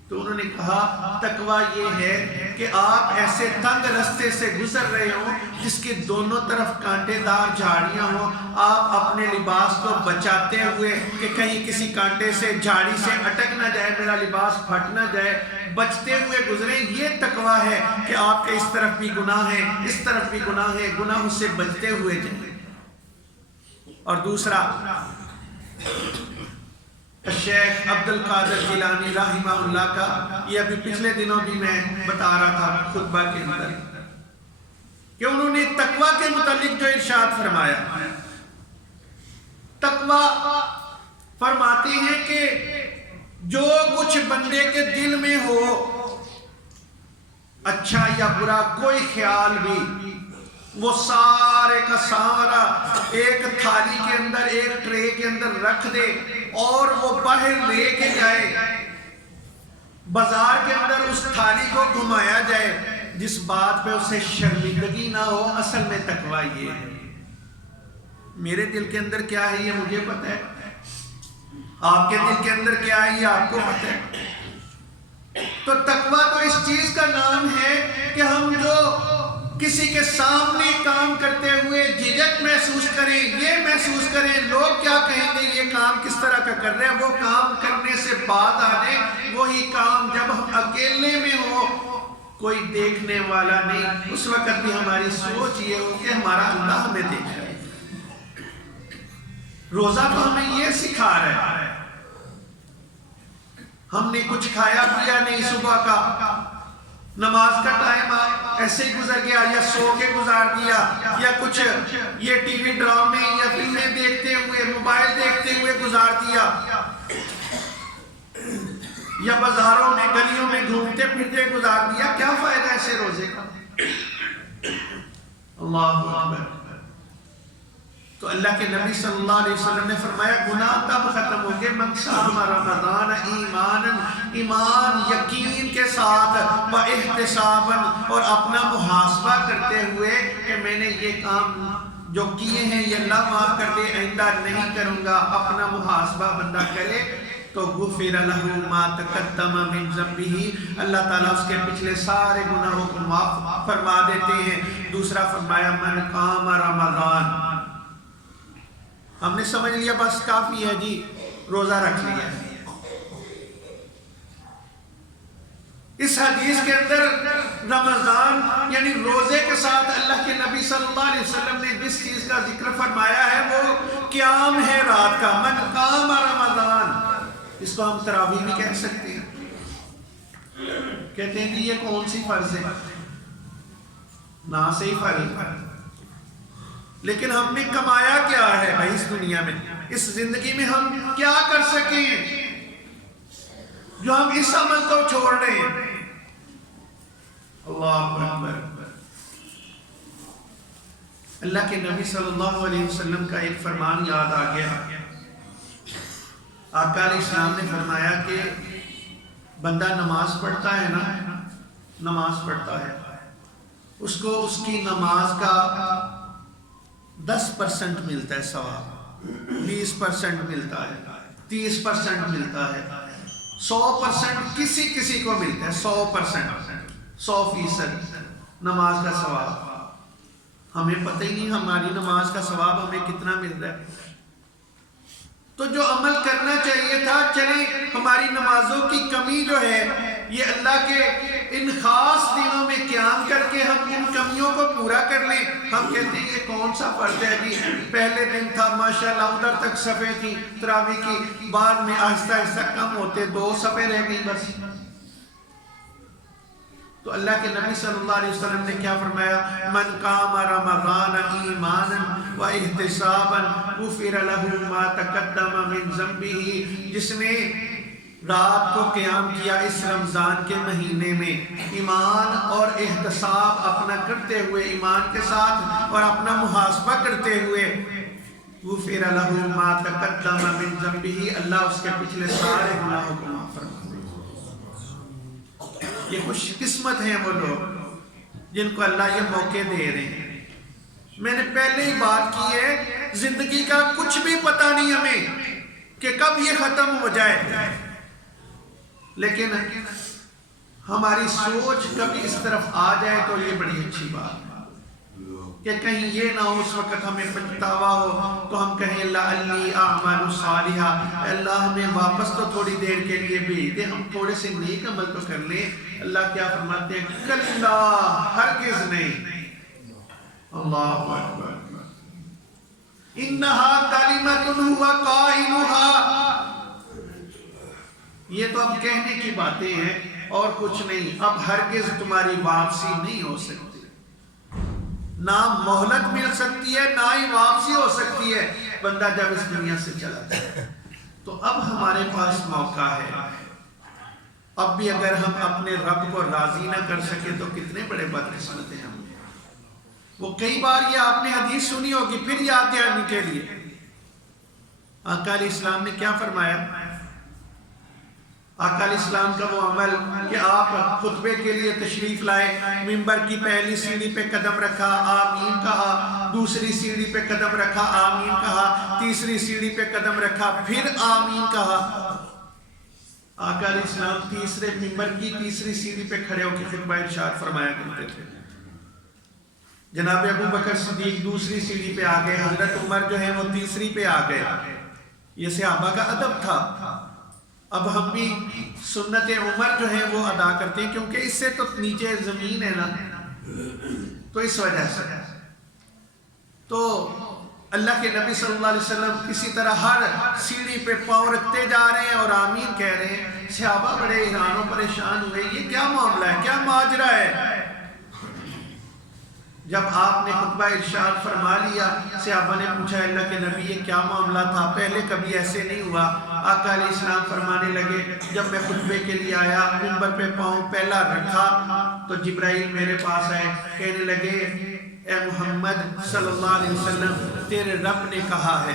تو انہوں نے کہا تقوی یہ ہے کہ آپ ایسے تنگ رستے سے گزر رہے ہوں جس کے دونوں طرف کانٹے دار جھاڑیاں ہوں، آپ اپنے لباس کو بچاتے ہوئے کہ کہیں کسی کانٹے سے جھاڑی سے اٹک نہ جائے، میرا لباس پھٹ نہ جائے، بچتے ہوئے گزریں، یہ تقوی ہے کہ آپ کے اس طرف بھی گناہ ہے، اس طرف بھی گناہ ہے، گناہوں سے بچتے ہوئے جائیں۔ اور دوسرا، الشیخ عبد القادر جیلانی رحمہ اللہ کا، یہ ابھی پچھلے دنوں بھی میں بتا رہا تھا خطبہ کے اندر، کہ انہوں نے تقوی کے متعلق جو ارشاد فرمایا، تقوی فرماتے ہیں کہ جو کچھ بندے کے دل میں ہو، اچھا یا برا کوئی خیال بھی، وہ سارے کا سارا ایک تھالی کے اندر، ایک ٹرے کے اندر رکھ دے اور وہ باہر لے کے جائے، بازار کے اندر اس تھالی کو گھمایا جائے جس بات پہ اسے شرمندگی نہ ہو، اصل میں تقویٰ یہ ہے۔ میرے دل کے اندر کیا ہے یہ مجھے پتہ ہے، آپ کے دل کے اندر کیا ہے یہ آپ کو پتہ ہے۔ تو تقویٰ تو اس چیز کا نام ہے کہ ہم جو کسی کے سامنے کام کرتے ہوئے جھجک محسوس کریں، یہ محسوس کریں لوگ کیا کہیں گے یہ کام کس طرح کا کر رہے ہیں، وہ کام کرنے سے بعد آنے، وہی کام جب ہم اکیلے میں ہو، کوئی دیکھنے والا نہیں، اس وقت بھی ہماری سوچ یہ ہو کہ ہمارا اللہ ہمیں دیکھ رہا ہے۔ روزہ تو ہمیں یہ سکھا رہا ہے، ہم نے کچھ کھایا پیا نہیں، صبح کا نماز کا ٹائم ایسے ہی گزر گیا، یا سو کے گزار دیا، یا کچھ یہ ٹی وی ڈرامے یا فلمیں دیکھتے ہوئے، موبائل دیکھتے ہوئے گزار دیا، یا بازاروں میں گلیوں میں گھومتے پھرتے گزار دیا۔ کیا فائدہ ایسے روزے کا؟ اللہ اکبر۔ تو اللہ کے نبی صلی اللہ علیہ وسلم نے فرمایا گناہ تب ختم ہوں گے من صام رمضان ایمان یقین کے ساتھ و احتسابا، اور اپنا محاسبہ کرتے ہوئے کہ میں نے یہ کام جو کیے ہیں یہ اللہ معاف کر دے، آئندہ نہیں کروں گا، اپنا محاسبہ بندہ کرے تو غفر لہ ما تقدم من ذنبہ، اللہ تعالیٰ اس کے پچھلے سارے گناہوں کو معاف فرما دیتے ہیں۔ دوسرا فرمایا من قام رمضان، ہم نے سمجھ لیا بس کافی ہے جی، روزہ رکھ لیا۔ اس حدیث کے اندر رمضان یعنی روزے کے ساتھ اللہ کے نبی صلی اللہ علیہ وسلم نے جس چیز کا ذکر فرمایا ہے وہ قیام ہے رات کا، من قام رمضان۔ اس کو ہم تراویح بھی کہہ سکتے ہیں۔ کہتے ہیں کہ یہ کون سی فرض ہے؟ نہ صحیح فرض، لیکن ہم نے کمایا کیا ہے بھائی اس دنیا میں، اس زندگی میں ہم کیا کر سکیں جو ہم اس عمل کو چھوڑ رہے ہیں؟ اللہ اکبر۔ اللہ کے نبی صلی اللہ علیہ وسلم کا ایک فرمان یاد آ گیا۔ آقا علیہ السلام نے فرمایا کہ بندہ نماز پڑھتا ہے نا، نماز پڑھتا ہے، اس کو اس کی نماز کا 10% ملتا ہے ثواب، 20% ملتا ہے، 30% ملتا ہے، 100% کسی کو ملتا ہے، 100%، 100% نماز کا ثواب۔ ہمیں پتہ ہی نہیں ہماری نماز کا ثواب ہمیں کتنا مل رہا ہے۔ تو جو عمل کرنا چاہیے تھا، چلیں ہماری نمازوں کی کمی جو ہے یہ اللہ کے ان خاص دنوں میں قیام کر کے ہم ان کمیوں کو پورا کر لیں۔ ہم کہتے ہیں یہ کون سا فرض ہے جی، پہلے دن تھا ماشاءاللہ ادھر تک صفحے تھی تراویح کی، بعد میں آہستہ آہستہ کم ہوتے 2 صفحے رہ گئی بس۔ تو اللہ کے نبی صلی اللہ علیہ وسلم نے کیا فرمایا؟ من قام رمضان ایمانا و احتسابا غفر له ما تقدم من ذنبه، جس نے رات کو قیام کیا اس رمضان کے مہینے میں ایمان اور احتساب اپنا کرتے ہوئے، ایمان کے ساتھ اور اپنا محاسبہ کرتے ہوئے، غفر له ما تقدم من ذنبه، اللہ اس کے پچھلے سارے گناہوں کو معاف فرما۔ یہ خوش قسمت ہیں وہ لوگ جن کو اللہ یہ موقع دے رہے ہیں۔ میں نے پہلے ہی بات کی ہے، زندگی کا کچھ بھی پتہ نہیں ہمیں کہ کب یہ ختم ہو جائے، لیکن ہماری سوچ کبھی اس طرف آ جائے تو یہ بڑی اچھی بات ہے کہ کہیں یہ نہ ہو اس وقت ہمیں پچھتاوا ہو تو ہم کہیں لعلی اعمل صالحا، اللہ ہمیں واپس تو تھوڑی دیر کے لیے بھیج دے، ہم تھوڑے سے نیک عمل تو کر لیں۔ اللہ کیا فرماتے ہیں؟ کلا، ہرگز نہیں۔ اللہ اکبر۔ انہا کلمۃ هو قائلها، یہ تو اب کہنے کی باتیں ہیں اور کچھ نہیں، اب ہرگز تمہاری واپسی نہیں ہو سکتی، نہ مہلت مل سکتی ہے نہ ہی واپسی ہو سکتی ہے بندہ جب اس دنیا سے چلا جائے۔ تو اب ہمارے پاس موقع ہے، اب بھی اگر ہم اپنے رب کو راضی نہ کر سکے تو کتنے بڑے بدقسمت ہیں ہم۔ وہ کئی بار یہ آپ نے حدیث سنی ہوگی، پھر یاد دلانے کے لیے آقا علیہ السلام نے کیا فرمایا؟ آقا علیہ السلام کا وہ عمل کہ آپ خطبے کے لیے تشریف لائے، منبر کی پہلی سیڑھی پہ قدم رکھا، آمین کہا، دوسری سیڑھی پہ قدم رکھا، آمین کہا، تیسری سیڑھی پہ قدم رکھا، پھر آمین کہا۔ آقا علیہ السلام تیسرے منبر کی تیسری سیڑھی پہ کھڑے ہو کے خطبہ ارشاد فرمایا کرتے تھے۔ جناب ابو بکر صدیق دوسری سیڑھی پہ آ گئے، حضرت عمر جو ہے وہ تیسری پہ آ گئے۔ یہ صحابہ کا ادب تھا۔ اب ہم بھی سنت عمر جو ہے وہ ادا کرتے ہیں، کیونکہ اس سے تو نیچے زمین ہے نا، تو اس وجہ سے تو اللہ کے نبی صلی اللہ علیہ وسلم اسی طرح ہر سیڑھی پہ پاؤں رکھتے جا رہے ہیں اور آمین کہہ رہے ہیں۔ صحابہ بڑے حیران و پریشان ہوئے، یہ کیا معاملہ ہے، کیا ماجرا ہے؟ جب آپ نے خطبہ ارشاد فرما لیا، صحابہ نے پوچھا اللہ کے نبی یہ کیا معاملہ تھا، پہلے کبھی ایسے نہیں ہوا۔ آقا علیہ السلام فرمانے لگے جب میں خطبے کے لیے آیا، منبر پہ پاؤں پہلا رکھا تو جبرائیل میرے پاس آئے، کہنے لگے اے محمد صلی اللہ علیہ وسلم تیرے رب نے کہا ہے۔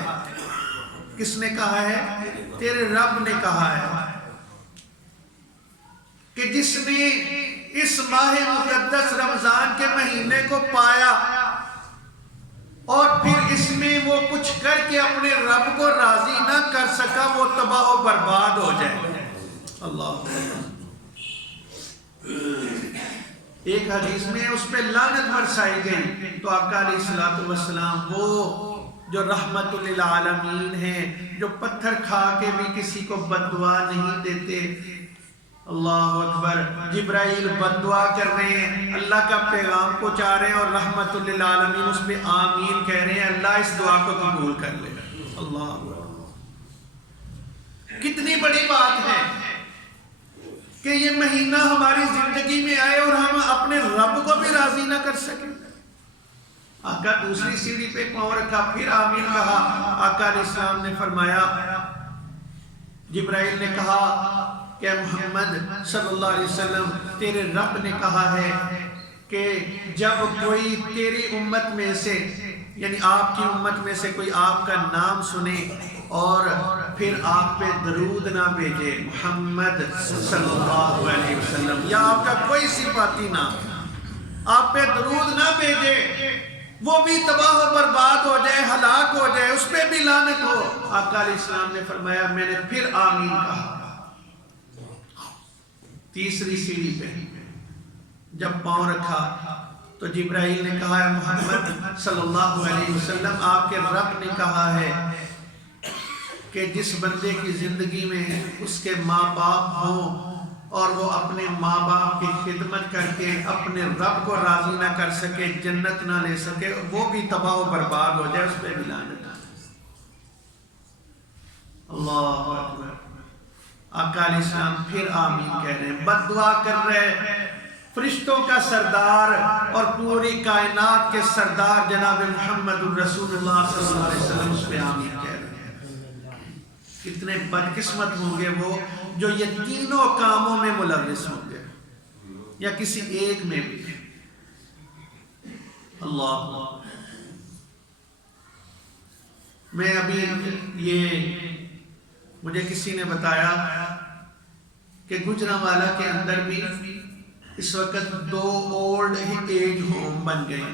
کس نے کہا ہے؟ تیرے رب نے کہا ہے کہ جس نے اس ماہ مقدس رمضان کے مہینے کو پایا اور پھر اس میں وہ کچھ کر کے اپنے رب کو راضی نہ کر سکا، وہ تباہ و برباد ہو جائے۔ اللہ ایک حدیث میں اس پہ لعنت برسائی گئی، تو آقا علیہ السلام وہ جو رحمت للعالمین ہیں، جو پتھر کھا کے بھی کسی کو بد دعا نہیں دیتے۔ اللہ اکبر، جبرائیل بد دعا کر رہے ہیں، اللہ کا پیغام پہنچا رہے ہیں اور رحمت للعالمین اس پہ آمین کہہ رہے ہیں، اللہ اس دعا کو قبول کر لے۔ اللہ کتنی بڑی بات ہے کہ یہ مہینہ ہماری زندگی میں آئے اور ہم اپنے رب کو بھی راضی نہ کر سکیں۔ آقا دوسری سیڑھی پہ پاؤں رکھا، پھر آمین کہا۔ آقا علیہ السلام نے فرمایا، جبرائیل نے کہا کہ محمد صلی اللہ علیہ وسلم تیرے رب نے کہا ہے کہ جب کوئی تیری امت میں سے، یعنی آپ کی امت میں سے کوئی آپ کا نام سنے اور پھر آپ پہ درود نہ بھیجے، محمد صلی اللہ علیہ وسلم، یا آپ کا کوئی صفاتی نام آپ پہ درود نہ بھیجے، وہ بھی تباہ و برباد ہو جائے، ہلاک ہو جائے، اس پہ بھی لعنت ہو۔ آقا علیہ السلام نے فرمایا میں نے پھر آمین کہا۔ تیسری سیڑھی پہ جب پاؤں رکھا تو جبرائیل نے کہا ہے محمد صلی اللہ علیہ وسلم آپ کے رب نے کہا ہے کہ جس بندے کی زندگی میں اس کے ماں باپ ہوں اور وہ اپنے ماں باپ کی خدمت کر کے اپنے رب کو راضی نہ کر سکے، جنت نہ لے سکے، وہ بھی تباہ و برباد ہو جائے، اس پہ بھی لعنت۔ اللہ اکبر۔ آقا علیہ السلام پھر آمین کہہ رہے ہیں، بد دعا کر رہے، فرشتوں کا سردار اور پوری کائنات کے سردار جناب محمد الرسول اللہ صلی اللہ علیہ وسلم اس پہ آمین کہہ رہے ہیں۔ کتنے بدقسمت ہوں گے وہ جو یہ تینوں کاموں میں ملوث ہوں گے یا کسی ایک میں بھی۔ اللہ، میں ابھی مجھے کسی نے بتایا کہ گجرانوالہ کے اندر بھی اس وقت 2 اولڈ ایج ہوم بن گئے،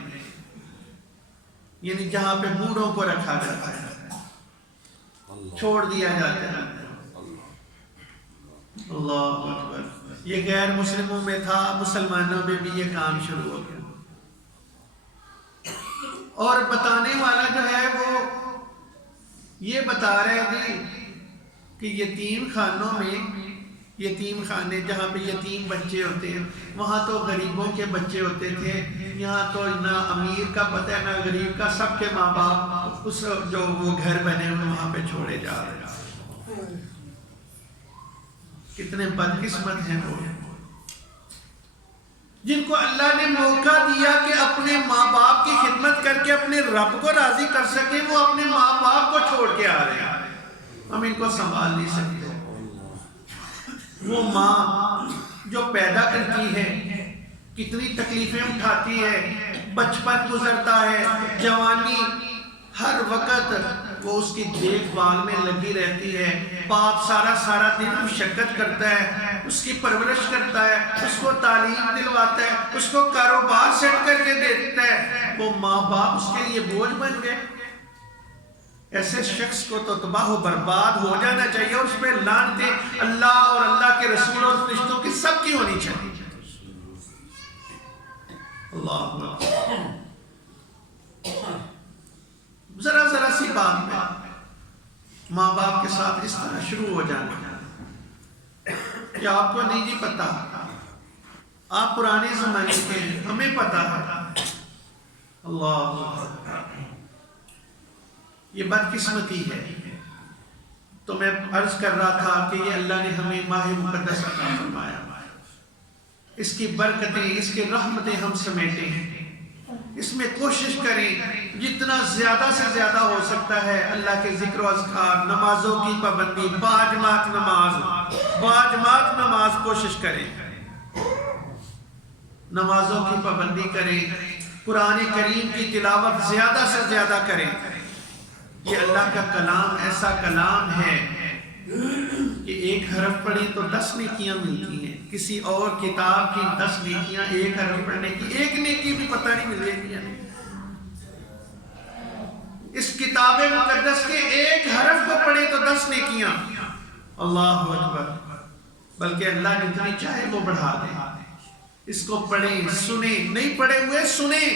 یعنی جہاں پہ بوڑھوں کو رکھا جاتا ہے، چھوڑ دیا جاتا ہے۔ اللہ اکبر۔ یہ غیر مسلموں میں تھا، مسلمانوں میں بھی یہ کام شروع ہو گیا۔ اور بتانے والا جو ہے وہ یہ بتا رہے تھے کہ یتیم خانوں میں، یتیم خانے جہاں پہ یتیم بچے ہوتے ہیں وہاں تو غریبوں کے بچے ہوتے تھے، یہاں تو نہ امیر کا پتہ ہے نہ غریب کا، سب کے ماں باپ اس جو وہ گھر بنے ہوئے وہاں پہ چھوڑے جا رہے ہیں۔ کتنے بدقسمت ہیں وہ جن کو اللہ نے موقع دیا کہ اپنے ماں باپ کی خدمت کر کے اپنے رب کو راضی کر سکے، وہ اپنے ماں باپ کو چھوڑ کے آ رہے ہیں۔ ہم ان کو سنبھال نہیں سکتے۔ وہ ماں جو پیدا کرتی ہے کتنی تکلیفیں اٹھاتی ہے، بچپن گزرتا ہے، جوانی، ہر وقت وہ اس کی دیکھ بھال میں لگی رہتی ہے. باپ سارا دن مشقت کرتا ہے، اس کی پرورش کرتا ہے، اس کو تعلیم دلواتا ہے، اس کو کاروبار سیٹ کر کے دیتا ہے. وہ ماں باپ اس کے لیے بوجھ بن گئے. ایسے شخص کو تو تباہ و برباد ہو جانا چاہیے، اور اس پہ لعنتیں اللہ اور اللہ کے رسول اور فرشتوں کی سب کی ہونی چاہیے. اللہ ذرا سی بات میں ماں باپ کے ساتھ اس طرح شروع ہو جانا کہ آپ کو نہیں جی پتا، آپ پرانے زمانے کے ہیں، ہمیں پتا ہے. اللہ یہ بدقسمتی ہے. تو میں عرض کر رہا تھا کہ یہ اللہ نے ہمیں ماہ مقدس عطا فرمایا، اس کی برکتیں، اس کی رحمتیں ہم سمیٹے ہیں. اس میں کوشش کریں جتنا زیادہ سے زیادہ ہو سکتا ہے اللہ کے ذکر و اذکار، نمازوں کی پابندی، باجماعت نماز کوشش کریں، نمازوں کی پابندی کریں، قرآن کریم کی تلاوت زیادہ سے زیادہ کریں. یہ اللہ کا کلام ایسا کلام ہے کہ ایک حرف پڑھی تو 10 نیکیاں ملتی ہیں. کسی اور کتاب کی 10 نیکیاں ایک حرف پڑھنے کی، ایک نیکی بھی پتہ نہیں ملے گی. اس کتاب مقدس کے ایک حرف کو پڑھے تو 10 نیکیاں. اللہ اکبر. بلکہ اللہ جتنی چاہے وہ بڑھا دے. اس کو پڑھیں، سنیں، نہیں پڑھے ہوئے سنیں.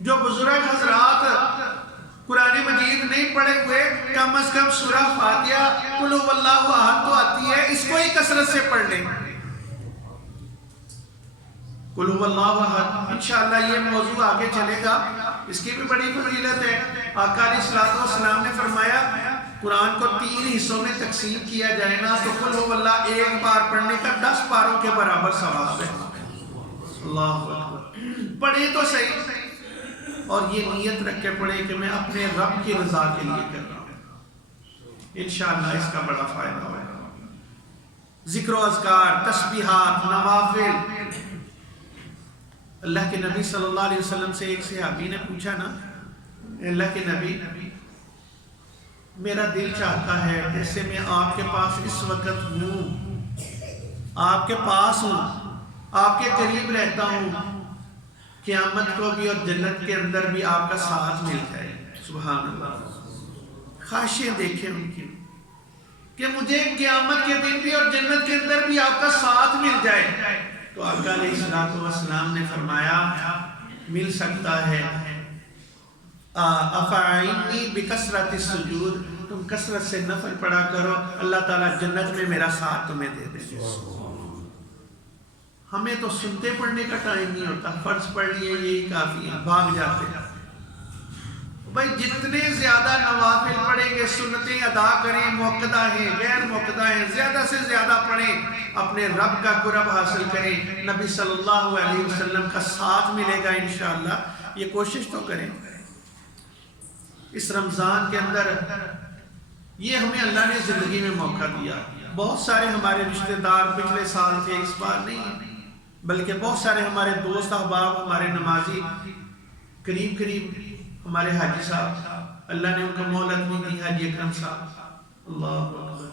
جو بزرگ حضرات قرآن مجید نہیں پڑھے ہوئے، کم از کم سورہ فاتحہ قل هو اللہ احد تو آتی ہے، اس کو ہی کثرت سے پڑھ لیں. قل هو اللہ احد. انشاءاللہ یہ موضوع آگے چلے گا، اس کی بھی بڑی فضیلت ہے. آقا علیہ الصلوۃ والسلام نے فرمایا قرآن کو 3 حصوں میں تقسیم کیا جائے نا تو قل هو اللہ ایک بار پڑھنے کا 10 پاروں کے برابر ثواب ہے. اللہ اکبر. پڑھے تو صحیح، اور یہ نیت رکھ کے پڑھے کہ میں اپنے رب کی رضا کے لیے کر رہا ہوں. انشاءاللہ اس کا بڑا فائدہ ہوگا. ذکر و اذکار، تسبیحات، نوافل. اللہ کے نبی صلی اللہ علیہ وسلم سے ایک صحابی نے پوچھا نا، اللہ کے نبی میرا دل چاہتا ہے جیسے میں آپ کے پاس اس وقت ہوں، آپ کے پاس ہوں، آپ کے قریب رہتا ہوں، قیامت کو بھی اور جنت کے اندر بھی آپ کا ساتھ مل جائے. سبحان اللہ. خواہشیں دیکھیں ان کی کہ مجھے قیامت کے دن بھی اور جنت کے اندر بھی آپ کا ساتھ مل جائے. تو آقا علیہ الصلوۃ والسلام نے فرمایا مل سکتا ہے. افاعینی بکثرت السجود، تم کثرت سے نفل پڑھا کرو، اللہ تعالیٰ جنت میں میرا ساتھ تمہیں دے دے. ہمیں تو سنتے پڑھنے کا ٹائم نہیں ہوتا، فرض پڑھ لیے یہی کافی ہے، بھاگ جاتے ہیں. بھائی جتنے زیادہ نوافل پڑھیں گے، سنتیں ادا کریں، موقدہ ہیں، غیر موقدہ ہیں، زیادہ سے زیادہ پڑھیں، اپنے رب کا قرب حاصل کریں، نبی صلی اللہ علیہ وسلم کا ساتھ ملے گا انشاءاللہ. یہ کوشش تو کریں. اس رمضان کے اندر یہ ہمیں اللہ نے زندگی میں موقع دیا. بہت سارے ہمارے رشتہ دار پچھلے سال تھے، اس بار نہیں، بلکہ بہت سارے ہمارے دوست احباب، ہمارے نمازی، قریب ہمارے حاجی صاحب، اللہ نے ان کو مہلت نہیں دی، حاجی اکرم صاحب. اللہ اکبر.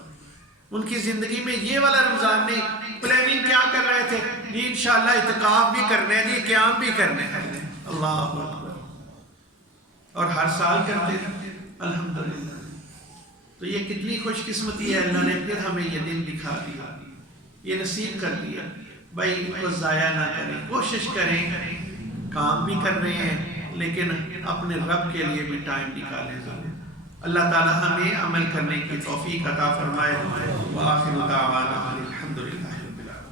ان کی زندگی میں یہ والا رمضان نہیں، پلاننگ کیا کر رہے تھے جی انشاءاللہ اعتکاف بھی کرنے ہیں جی، قیام بھی کرنے ہیں. اللہ اکبر. اور ہر سال کرتے ہیں الحمدللہ. تو یہ کتنی خوش قسمتی ہے، اللہ نے پھر ہمیں یہ دن دکھا دیا، یہ نصیب کر دیا. بھائی ان کو ضائع نہ کریں، کوشش کریں. کام بھی کر رہے ہیں لیکن اپنے رب کے لیے بھی ٹائم نکالیں ضرور. اللہ تعالی ہمیں عمل کرنے کی توفیق عطا فرمائے. وآخر دعوانا الحمدللہ رب العالمین.